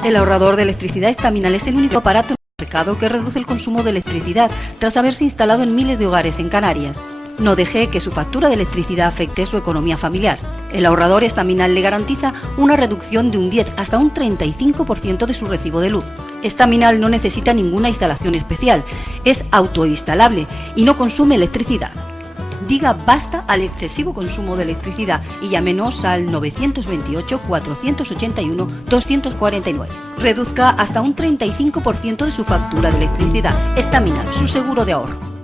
El ahorrador de electricidad Estaminal es el único aparato en el mercado que reduce el consumo de electricidad tras haberse instalado en miles de hogares en Canarias. No deje que su factura de electricidad afecte su economía familiar. El ahorrador Estaminal le garantiza una reducción de un 10 hasta un 35% de su recibo de luz. Estaminal no necesita ninguna instalación especial, es autoinstalable y no consume electricidad. Diga basta al excesivo consumo de electricidad y llámenos al 928 481 249. Reduzca hasta un 35% de su factura de electricidad. Estaminal, su seguro de ahorro.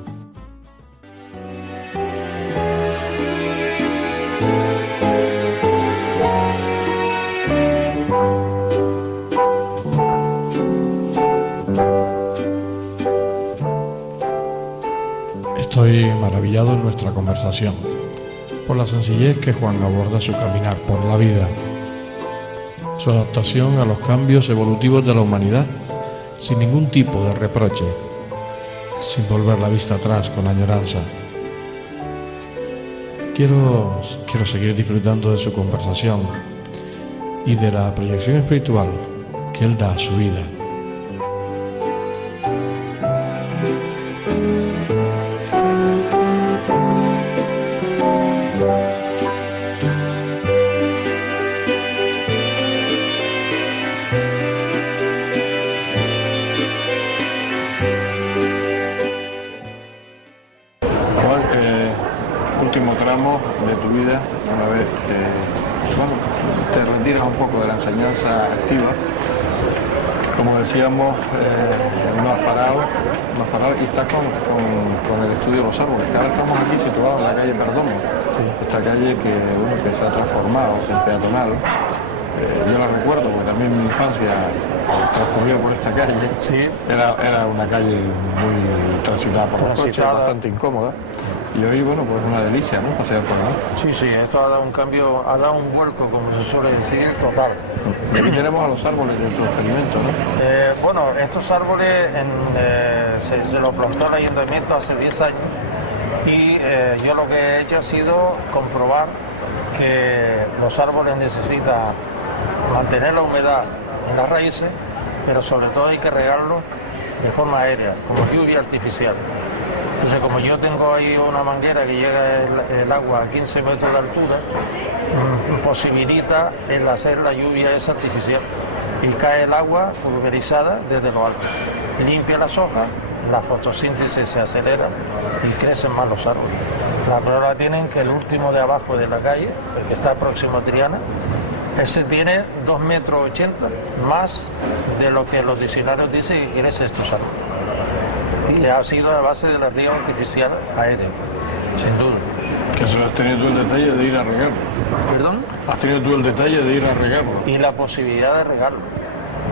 Estoy maravillado en nuestra conversación, por la sencillez que Juan aborda su caminar por la vida, su adaptación a los cambios evolutivos de la humanidad, sin ningún tipo de reproche, sin volver la vista atrás con añoranza. Quiero seguir disfrutando de su conversación y de la proyección espiritual que él da a su vida. Último tramo de tu vida, una vez te retiras un poco de la enseñanza activa. Como decíamos, no has parado y estás con el estudio de los árboles. Ahora estamos aquí situados en la calle Perdomo, sí. Esta calle que se ha transformado en peatonal. Yo la recuerdo porque también mi infancia transcurrió por esta calle. Sí. Era una calle muy transitada por los coches, bastante incómoda. Y hoy, pues es una delicia, ¿no? Pasear por ahí. Sí, esto ha dado un cambio, ha dado un vuelco, como se suele decir, total. Y aquí tenemos a los árboles de tu experimento, ¿no? Estos árboles se los plantó el ayuntamiento hace 10 años y yo lo que he hecho ha sido comprobar que los árboles necesitan mantener la humedad en las raíces, pero sobre todo hay que regarlos de forma aérea, como lluvia artificial. Entonces, como yo tengo ahí una manguera que llega el agua a 15 metros de altura, posibilita el hacer la lluvia esa artificial y cae el agua pulverizada desde lo alto. Limpia las hojas, la fotosíntesis se acelera y crecen más los árboles. La prueba tienen que el último de abajo de la calle, el que está próximo a Triana, ese tiene 2,80 metros más de lo que los diccionarios dicen que crece estos árboles. Y ha sido a base de la riego artificial aérea, sin duda. Que eso has tenido tú el detalle de ir a regarlo. ¿Perdón? Has tenido tú el detalle de ir a regarlo. Y la posibilidad de regarlo.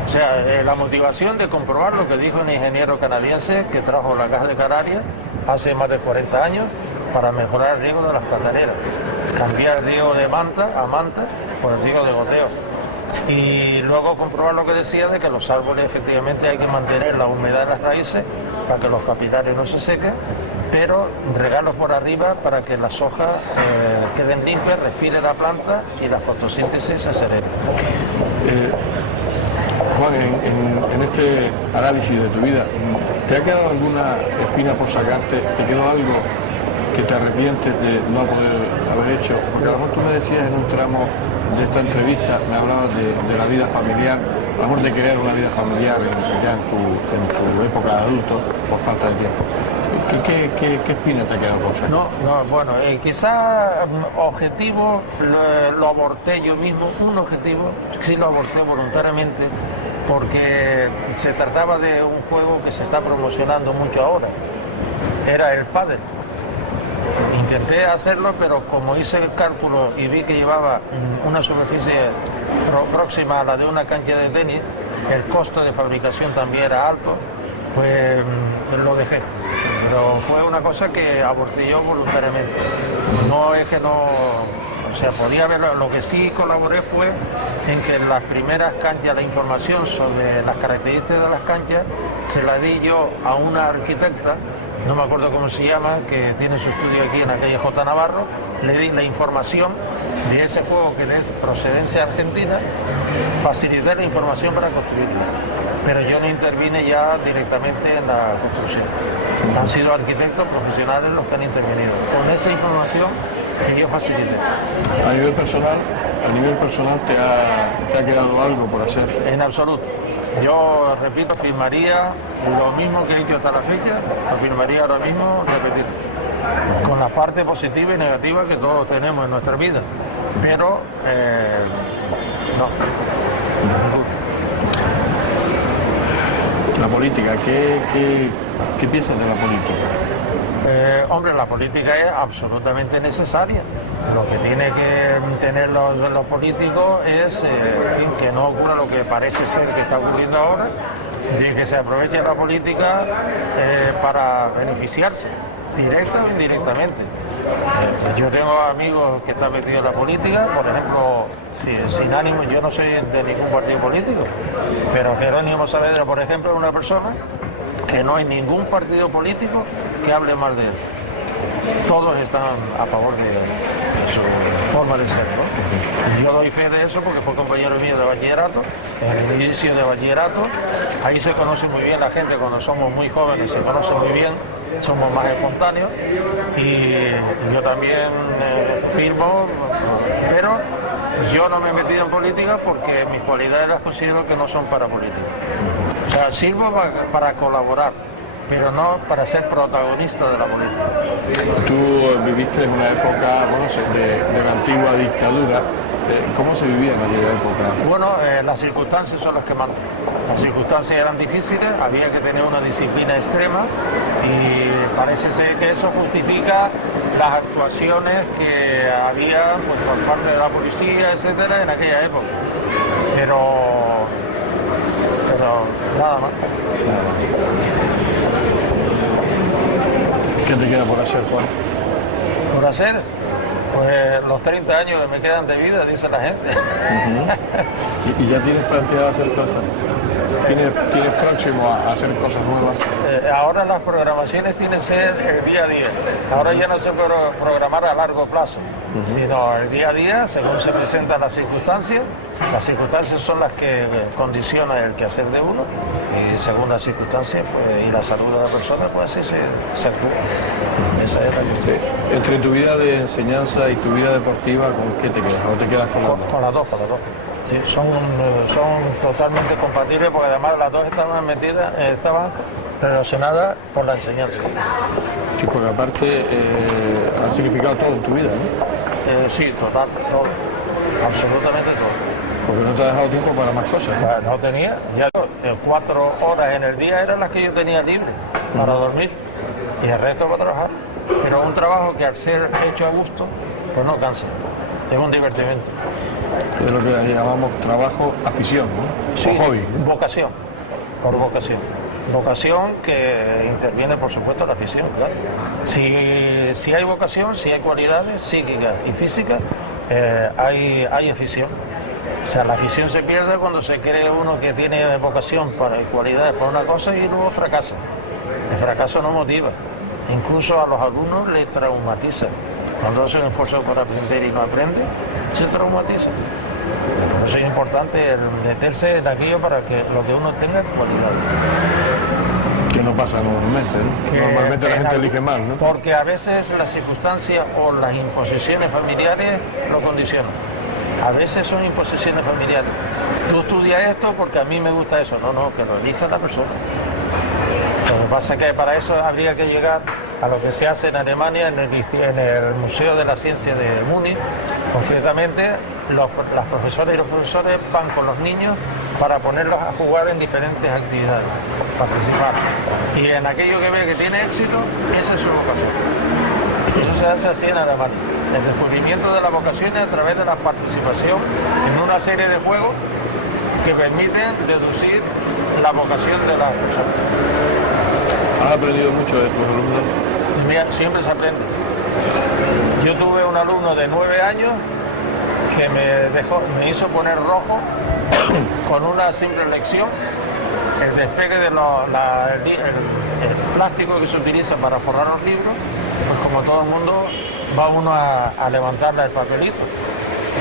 O sea, la motivación de comprobar lo que dijo un ingeniero canadiense que trajo la Caja de Canarias hace más de 40 años para mejorar el riego de las plataneras. Cambiar el riego de manta a manta por el riego de goteo. Y luego comprobar lo que decía de que los árboles efectivamente hay que mantener la humedad de las raíces para que los capilares no se sequen, pero regarlos por arriba para que las hojas queden limpias, respire la planta y la fotosíntesis se acelere. Juan, en este análisis de tu vida, ¿te ha quedado alguna espina por sacarte? ¿Te quedó algo que te arrepientes de no poder haber hecho? Porque a lo mejor tú me decías en un tramo de esta entrevista, me hablabas de la vida familiar, a lo mejor de crear una vida familiar ya en tu época de adulto, por falta de tiempo. ¿Qué espina te ha quedado por sacar? Quizás objetivo lo aborté yo mismo, un objetivo, sí lo aborté voluntariamente, porque se trataba de un juego que se está promocionando mucho ahora, era el pádel. Intenté hacerlo, pero como hice el cálculo y vi que llevaba una superficie próxima a la de una cancha de tenis, el costo de fabricación también era alto pues lo dejé. Pero fue una cosa que aborté yo voluntariamente. No es que no... O sea, podía verlo. Lo que sí colaboré fue en que en las primeras canchas la información sobre las características de las canchas se la di yo a una arquitecta, no me acuerdo cómo se llama, que tiene su estudio aquí en la calle J. Navarro. Le di la información de ese juego que es procedencia argentina, facilité la información para construirla, pero yo no intervine ya directamente en la construcción. Han sido arquitectos profesionales los que han intervenido con esa información que yo facilité. A nivel personal te ha quedado algo por hacer. En absoluto. Yo, repito, firmaría lo mismo que he hecho hasta la fecha, lo firmaría ahora mismo, repetir, con la parte positiva y negativa que todos tenemos en nuestra vida, pero no. La política, ¿qué piensas de la política? Hombre, la política es absolutamente necesaria. Lo que tiene que tener los políticos es en fin, que no ocurra lo que parece ser que está ocurriendo ahora, de que se aproveche la política para beneficiarse, directa o indirectamente. Yo tengo amigos que están metidos en la política, por ejemplo, sin ánimo, yo no soy de ningún partido político, pero Jerónimo Saavedra, por ejemplo, es una persona que no hay ningún partido político que hable mal de él. Todos están a favor de su forma de ser, ¿no? Yo doy fe de eso porque fue compañero mío de bachillerato, en el inicio de bachillerato. Ahí se conoce muy bien la gente, cuando somos muy jóvenes se conoce muy bien, somos más espontáneos, y yo también firmo, pero yo no me he metido en política porque mis cualidades las considero que no son para política. O sea, sirvo para colaborar, pero no para ser protagonista de la política. Tú viviste en una época, de la antigua dictadura. ¿Cómo se vivía en aquella época? Bueno, las circunstancias son las que mandan. Las circunstancias eran difíciles, había que tener una disciplina extrema y parece ser que eso justifica las actuaciones que había pues, por parte de la policía, etcétera, en aquella época. Pero nada más. ¿Qué te queda por hacer, Juan? ¿Por hacer? Pues los 30 años que me quedan de vida, dice la gente. ¿Y ya tienes planteado hacer cosas? ¿Tienes próximo a hacer cosas nuevas? Ahora las programaciones tienen que ser día a día. Ahora ya no se puede programar a largo plazo, sino el día a día, según se presentan las circunstancias. Las circunstancias son las que condicionan el quehacer de uno, y según las circunstancias pues, y la salud de la persona, pues así se actúa. Esa es la cuestión. Entre tu vida de enseñanza y tu vida deportiva, ¿con qué te quedas? ¿O te quedas con las dos? Con las dos. Sí, son totalmente compatibles porque además las dos estaban relacionadas por la enseñanza. Sí, porque aparte han significado todo en tu vida, ¿no? Sí, total, todo. Absolutamente todo. Porque no te ha dejado tiempo para más cosas, ¿no? No tenía, ya 4 horas en el día eran las que yo tenía libre para dormir y el resto para trabajar. Pero un trabajo que al ser hecho a gusto, pues no cansa, es un divertimento. Es lo que llamamos trabajo, afición, ¿no? Sí, o hobby, ¿no? vocación, por vocación. Vocación que interviene, por supuesto, la afición, claro. Si hay vocación, si hay cualidades psíquicas y físicas, hay afición. O sea, la afición se pierde cuando se cree uno que tiene vocación y cualidades para una cosa y luego fracasa. El fracaso no motiva. Incluso a los alumnos les traumatiza. Cuando hacen esfuerzo por aprender y no aprende, se traumatiza. Por eso es importante el meterse en aquello para que lo que uno tenga cualidades. Que no pasa normalmente, ¿no? Que normalmente la gente elige mal, ¿no? Porque a veces las circunstancias o las imposiciones familiares lo condicionan. A veces son imposiciones familiares. Tú estudias esto porque a mí me gusta eso. No, que lo elija la persona. Lo que pasa es que para eso habría que llegar a lo que se hace en Alemania, en el Museo de la Ciencia de Múnich. Concretamente, las profesoras y los profesores van con los niños para ponerlos a jugar en diferentes actividades, participar. Y en aquello que ve que tiene éxito, esa es su vocación. Eso se hace así en Alemania. El descubrimiento de la vocación a través de la participación en una serie de juegos que permiten deducir la vocación de las personas. ¿Has aprendido mucho de tus alumnos? Mira, siempre se aprende. Yo tuve un alumno de 9 años que me hizo poner rojo con una simple lección. El despegue de el plástico que se utiliza para forrar los libros, pues como todo el mundo va uno a levantarle el papelito.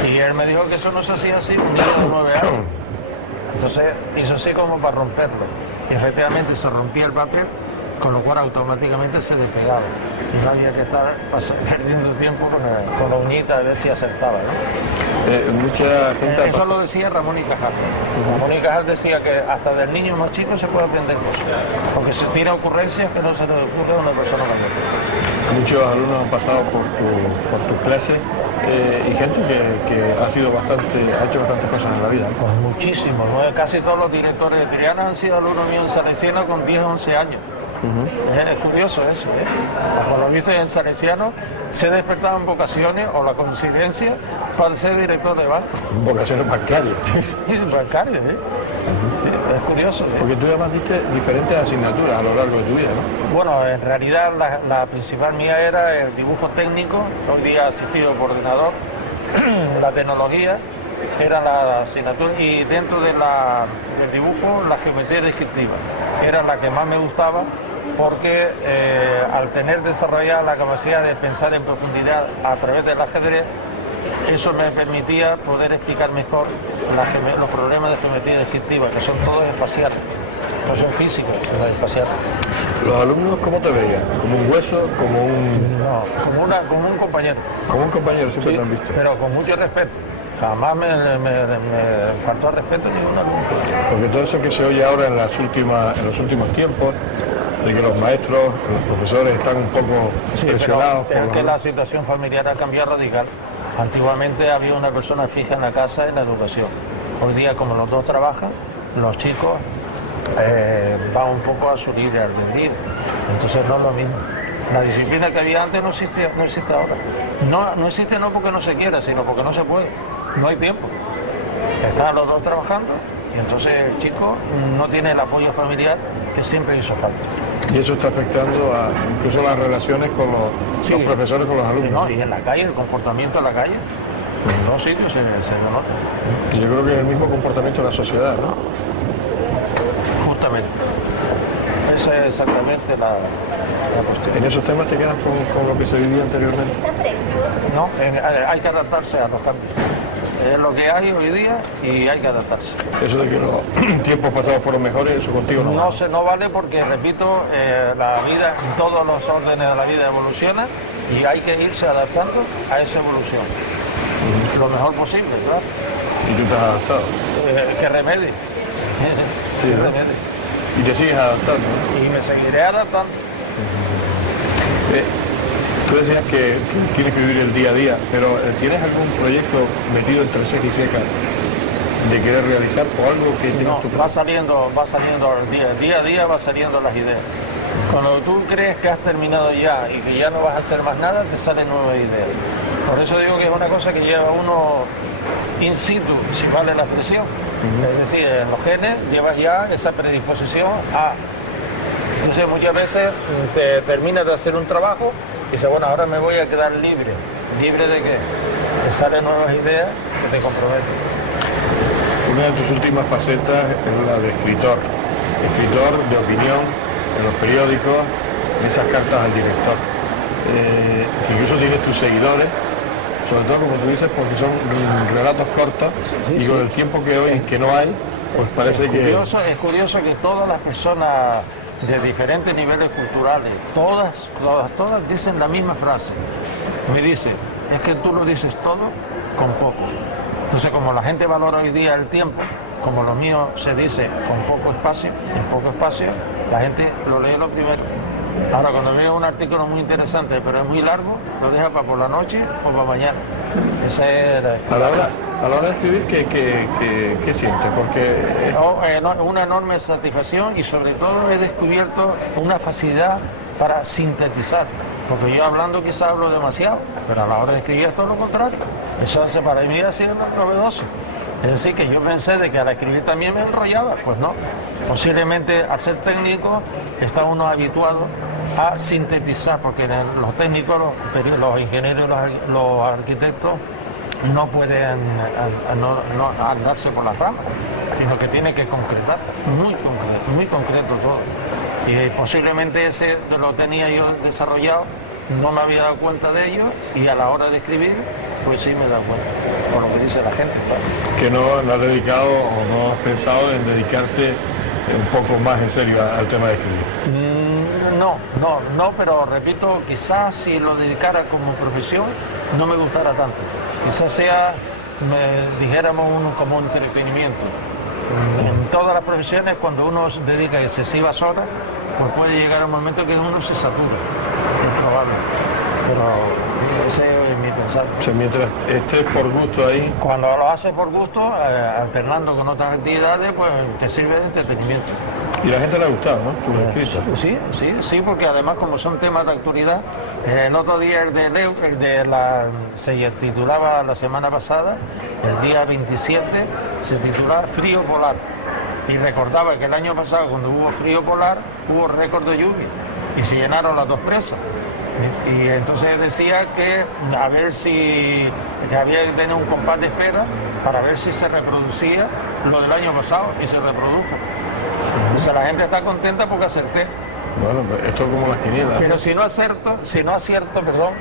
Y él me dijo que eso no se hacía así, un niño de 9 años. Entonces hizo así como para romperlo. Y efectivamente se rompía el papel, con lo cual automáticamente se despegaba. Y no había que estar perdiendo tiempo con la uñita a ver si acertaba, ¿no? Mucha gente Eso lo decía Ramón y Cajal. Ramón y Cajal decía que hasta del niño más chico se puede aprender cosas, porque se tira ocurrencias que no se le ocurre a una persona mayor. Muchos alumnos han pasado por tus clases y gente que ha hecho bastantes cosas en la vida. Pues muchísimo, ¿no? Casi todos los directores de Triana han sido alumnos míos en Salesiano con 10 o 11 años. Es curioso eso, ¿eh? Por lo visto en Salesiano se despertaban vocaciones o la coincidencia para ser director de banco. Vocaciones bancarias. Sí, bancarios, ¿eh? Sí, es curioso, ¿eh? Porque tú además diste diferentes asignaturas a lo largo de tu vida, ¿no? Bueno, en realidad la principal mía era el dibujo técnico, hoy día asistido por ordenador, la tecnología era la asignatura, y dentro del dibujo la geometría descriptiva era la que más me gustaba, porque al tener desarrollada la capacidad de pensar en profundidad a través del ajedrez, eso me permitía poder explicar mejor los problemas de geometría descriptiva, que son todos espaciales, no son físicos, sino espaciales. ¿Los alumnos cómo te veían? ¿Como un hueso? ¿Como un...? No, como un compañero. Como un compañero, siempre te han visto. Pero con mucho respeto. Jamás me faltó el respeto a ningún alumno. Porque todo eso que se oye ahora en los últimos tiempos, de que los maestros, los profesores están un poco presionados. Pero es que la situación familiar ha cambiado radical. Antiguamente había una persona fija en la casa en la educación. Hoy día, como los dos trabajan, los chicos van un poco a su libre albedrío. Entonces no es lo mismo. La disciplina que había antes no existe ahora. No existe no porque no se quiera, sino porque no se puede. No hay tiempo. Están los dos trabajando y entonces el chico no tiene el apoyo familiar que siempre hizo falta. Y eso está afectando incluso las relaciones con los profesores, con los alumnos. No, y en la calle, el comportamiento en la calle, en dos sitios se denota. Y yo creo que es el mismo comportamiento de la sociedad, ¿no? Justamente. Esa es exactamente la cuestión. ¿En esos temas te quedas con lo que se vivía anteriormente? No, hay que adaptarse a los cambios. Es lo que hay hoy día y hay que adaptarse. Eso de que los tiempos pasados fueron mejores, eso contigo no vale. No vale porque, repito, la vida, todos los órdenes de la vida evolucionan y hay que irse adaptando a esa evolución. Lo mejor posible, claro. ¿Y tú te has adaptado? Que remedie. Sí, ¿no? Y te sigues adaptando, ¿no? Y me seguiré adaptando. Tú decías que tienes que vivir el día a día, pero ¿tienes algún proyecto metido entre ceja y ceja de querer realizar o algo que tengas tu va saliendo el día a día va saliendo las ideas. Cuando tú crees que has terminado ya y que ya no vas a hacer más nada, te salen nuevas ideas. Por eso digo que es una cosa que lleva uno in situ, si vale la expresión. Es decir, en los genes llevas ya esa predisposición a... Entonces muchas veces te terminas de hacer un trabajo y dices, bueno, ahora me voy a quedar libre. ¿Libre de qué? Te salen nuevas ideas que te comprometen. Una de tus últimas facetas es la de escritor de opinión en los periódicos, en esas cartas al director. Incluso tienes tus seguidores, sobre todo como tú dices, porque son relatos cortos y con el tiempo que hoy que no hay, pues parece Es curioso que todas las personas de diferentes niveles culturales, todas dicen la misma frase. Me dice, es que tú lo dices todo con poco. Entonces, como la gente valora hoy día el tiempo, como lo mío se dice con poco espacio, la gente lo lee lo primero. Ahora, cuando veo un artículo muy interesante, pero es muy largo, lo deja para por la noche o para mañana. Esa es a la hora de escribir, ¿qué sientes? Porque una enorme satisfacción y sobre todo he descubierto una facilidad para sintetizar. Porque yo hablando quizás hablo demasiado, pero a la hora de escribir es todo lo contrario. Eso para mí ha sido novedoso. Es decir, que yo pensé de que al escribir también me enrollaba, pues no. Posiblemente al ser técnico está uno habituado a sintetizar, porque los técnicos, los ingenieros, los arquitectos no pueden no andarse por las ramas, sino que tiene que concretar, muy concreto todo. Y posiblemente ese lo tenía yo desarrollado, no me había dado cuenta de ello, y a la hora de escribir, pues sí me he dado cuenta, por lo que dice la gente, claro. Que no has dedicado o no has pensado en dedicarte un poco más en serio al tema de escribir. No, pero repito, quizás si lo dedicara como profesión no me gustara tanto. Quizás sea, dijéramos, como un entretenimiento. En todas las profesiones, cuando uno dedica excesivas horas, pues puede llegar un momento que uno se satura, es probable. Pero ese es mi pensar. O sea, mientras estés por gusto ahí... Cuando lo haces por gusto, alternando con otras actividades, pues te sirve de entretenimiento. Y la gente le ha gustado, ¿no? Tus escritos. Sí, porque además como son temas de actualidad, el otro día se titulaba la semana pasada, el día 27, se titulaba Frío Polar. Y recordaba que el año pasado, cuando hubo frío polar, hubo récord de lluvia y se llenaron las dos presas. Y entonces decía que había que tener un compás de espera para ver si se reproducía lo del año pasado, y se reprodujo. Entonces la gente está contenta porque acerté. Bueno, pues esto es como las quinielas. Pero si no acierto,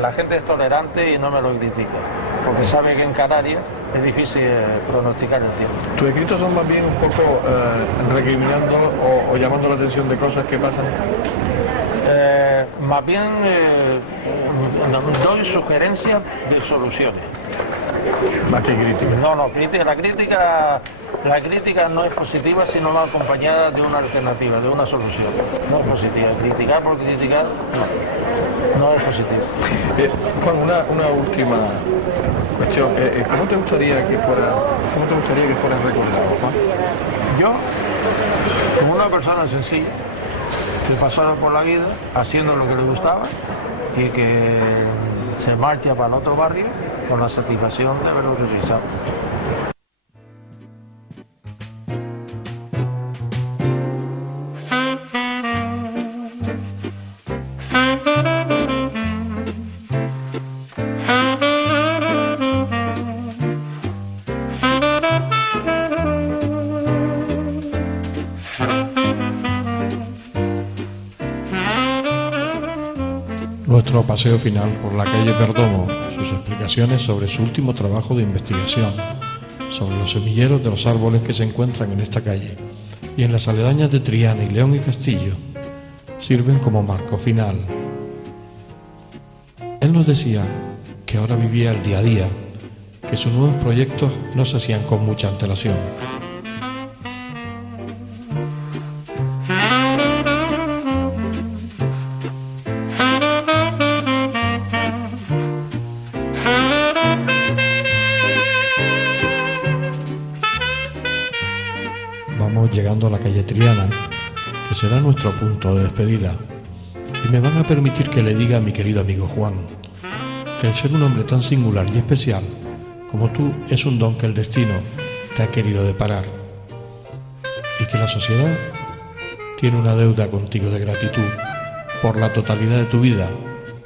la gente es tolerante y no me lo critica, porque sabe que en Canarias es difícil pronosticar el tiempo. ¿Tus escritos son más bien un poco recriminando o llamando la atención de cosas que pasan? Más bien doy sugerencias de soluciones. Más que crítica. No, la crítica no es positiva si no va acompañada de una alternativa, de una solución. No es positiva. Criticar por criticar, no es positivo. Juan, una última cuestión. ¿Cómo te gustaría que fuera recordado, Juan? Yo, como una persona sencilla, que pasara por la vida haciendo lo que le gustaba y que se marcha para el otro barrio con la satisfacción de haberlo realizado. Nuestro paseo final por la calle Perdomo, sus explicaciones sobre su último trabajo de investigación, sobre los semilleros de los árboles que se encuentran en esta calle y en las aledañas de Triana y León y Castillo, sirven como marco final. Él nos decía que ahora vivía el día a día, que sus nuevos proyectos no se hacían con mucha antelación. Llegando a la calle Triana, que será nuestro punto de despedida, y me van a permitir que le diga a mi querido amigo Juan que el ser un hombre tan singular y especial como tú es un don que el destino te ha querido deparar, y que la sociedad tiene una deuda contigo de gratitud por la totalidad de tu vida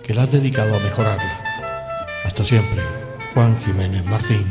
que la has dedicado a mejorarla. Hasta siempre, Juan Jiménez Martín.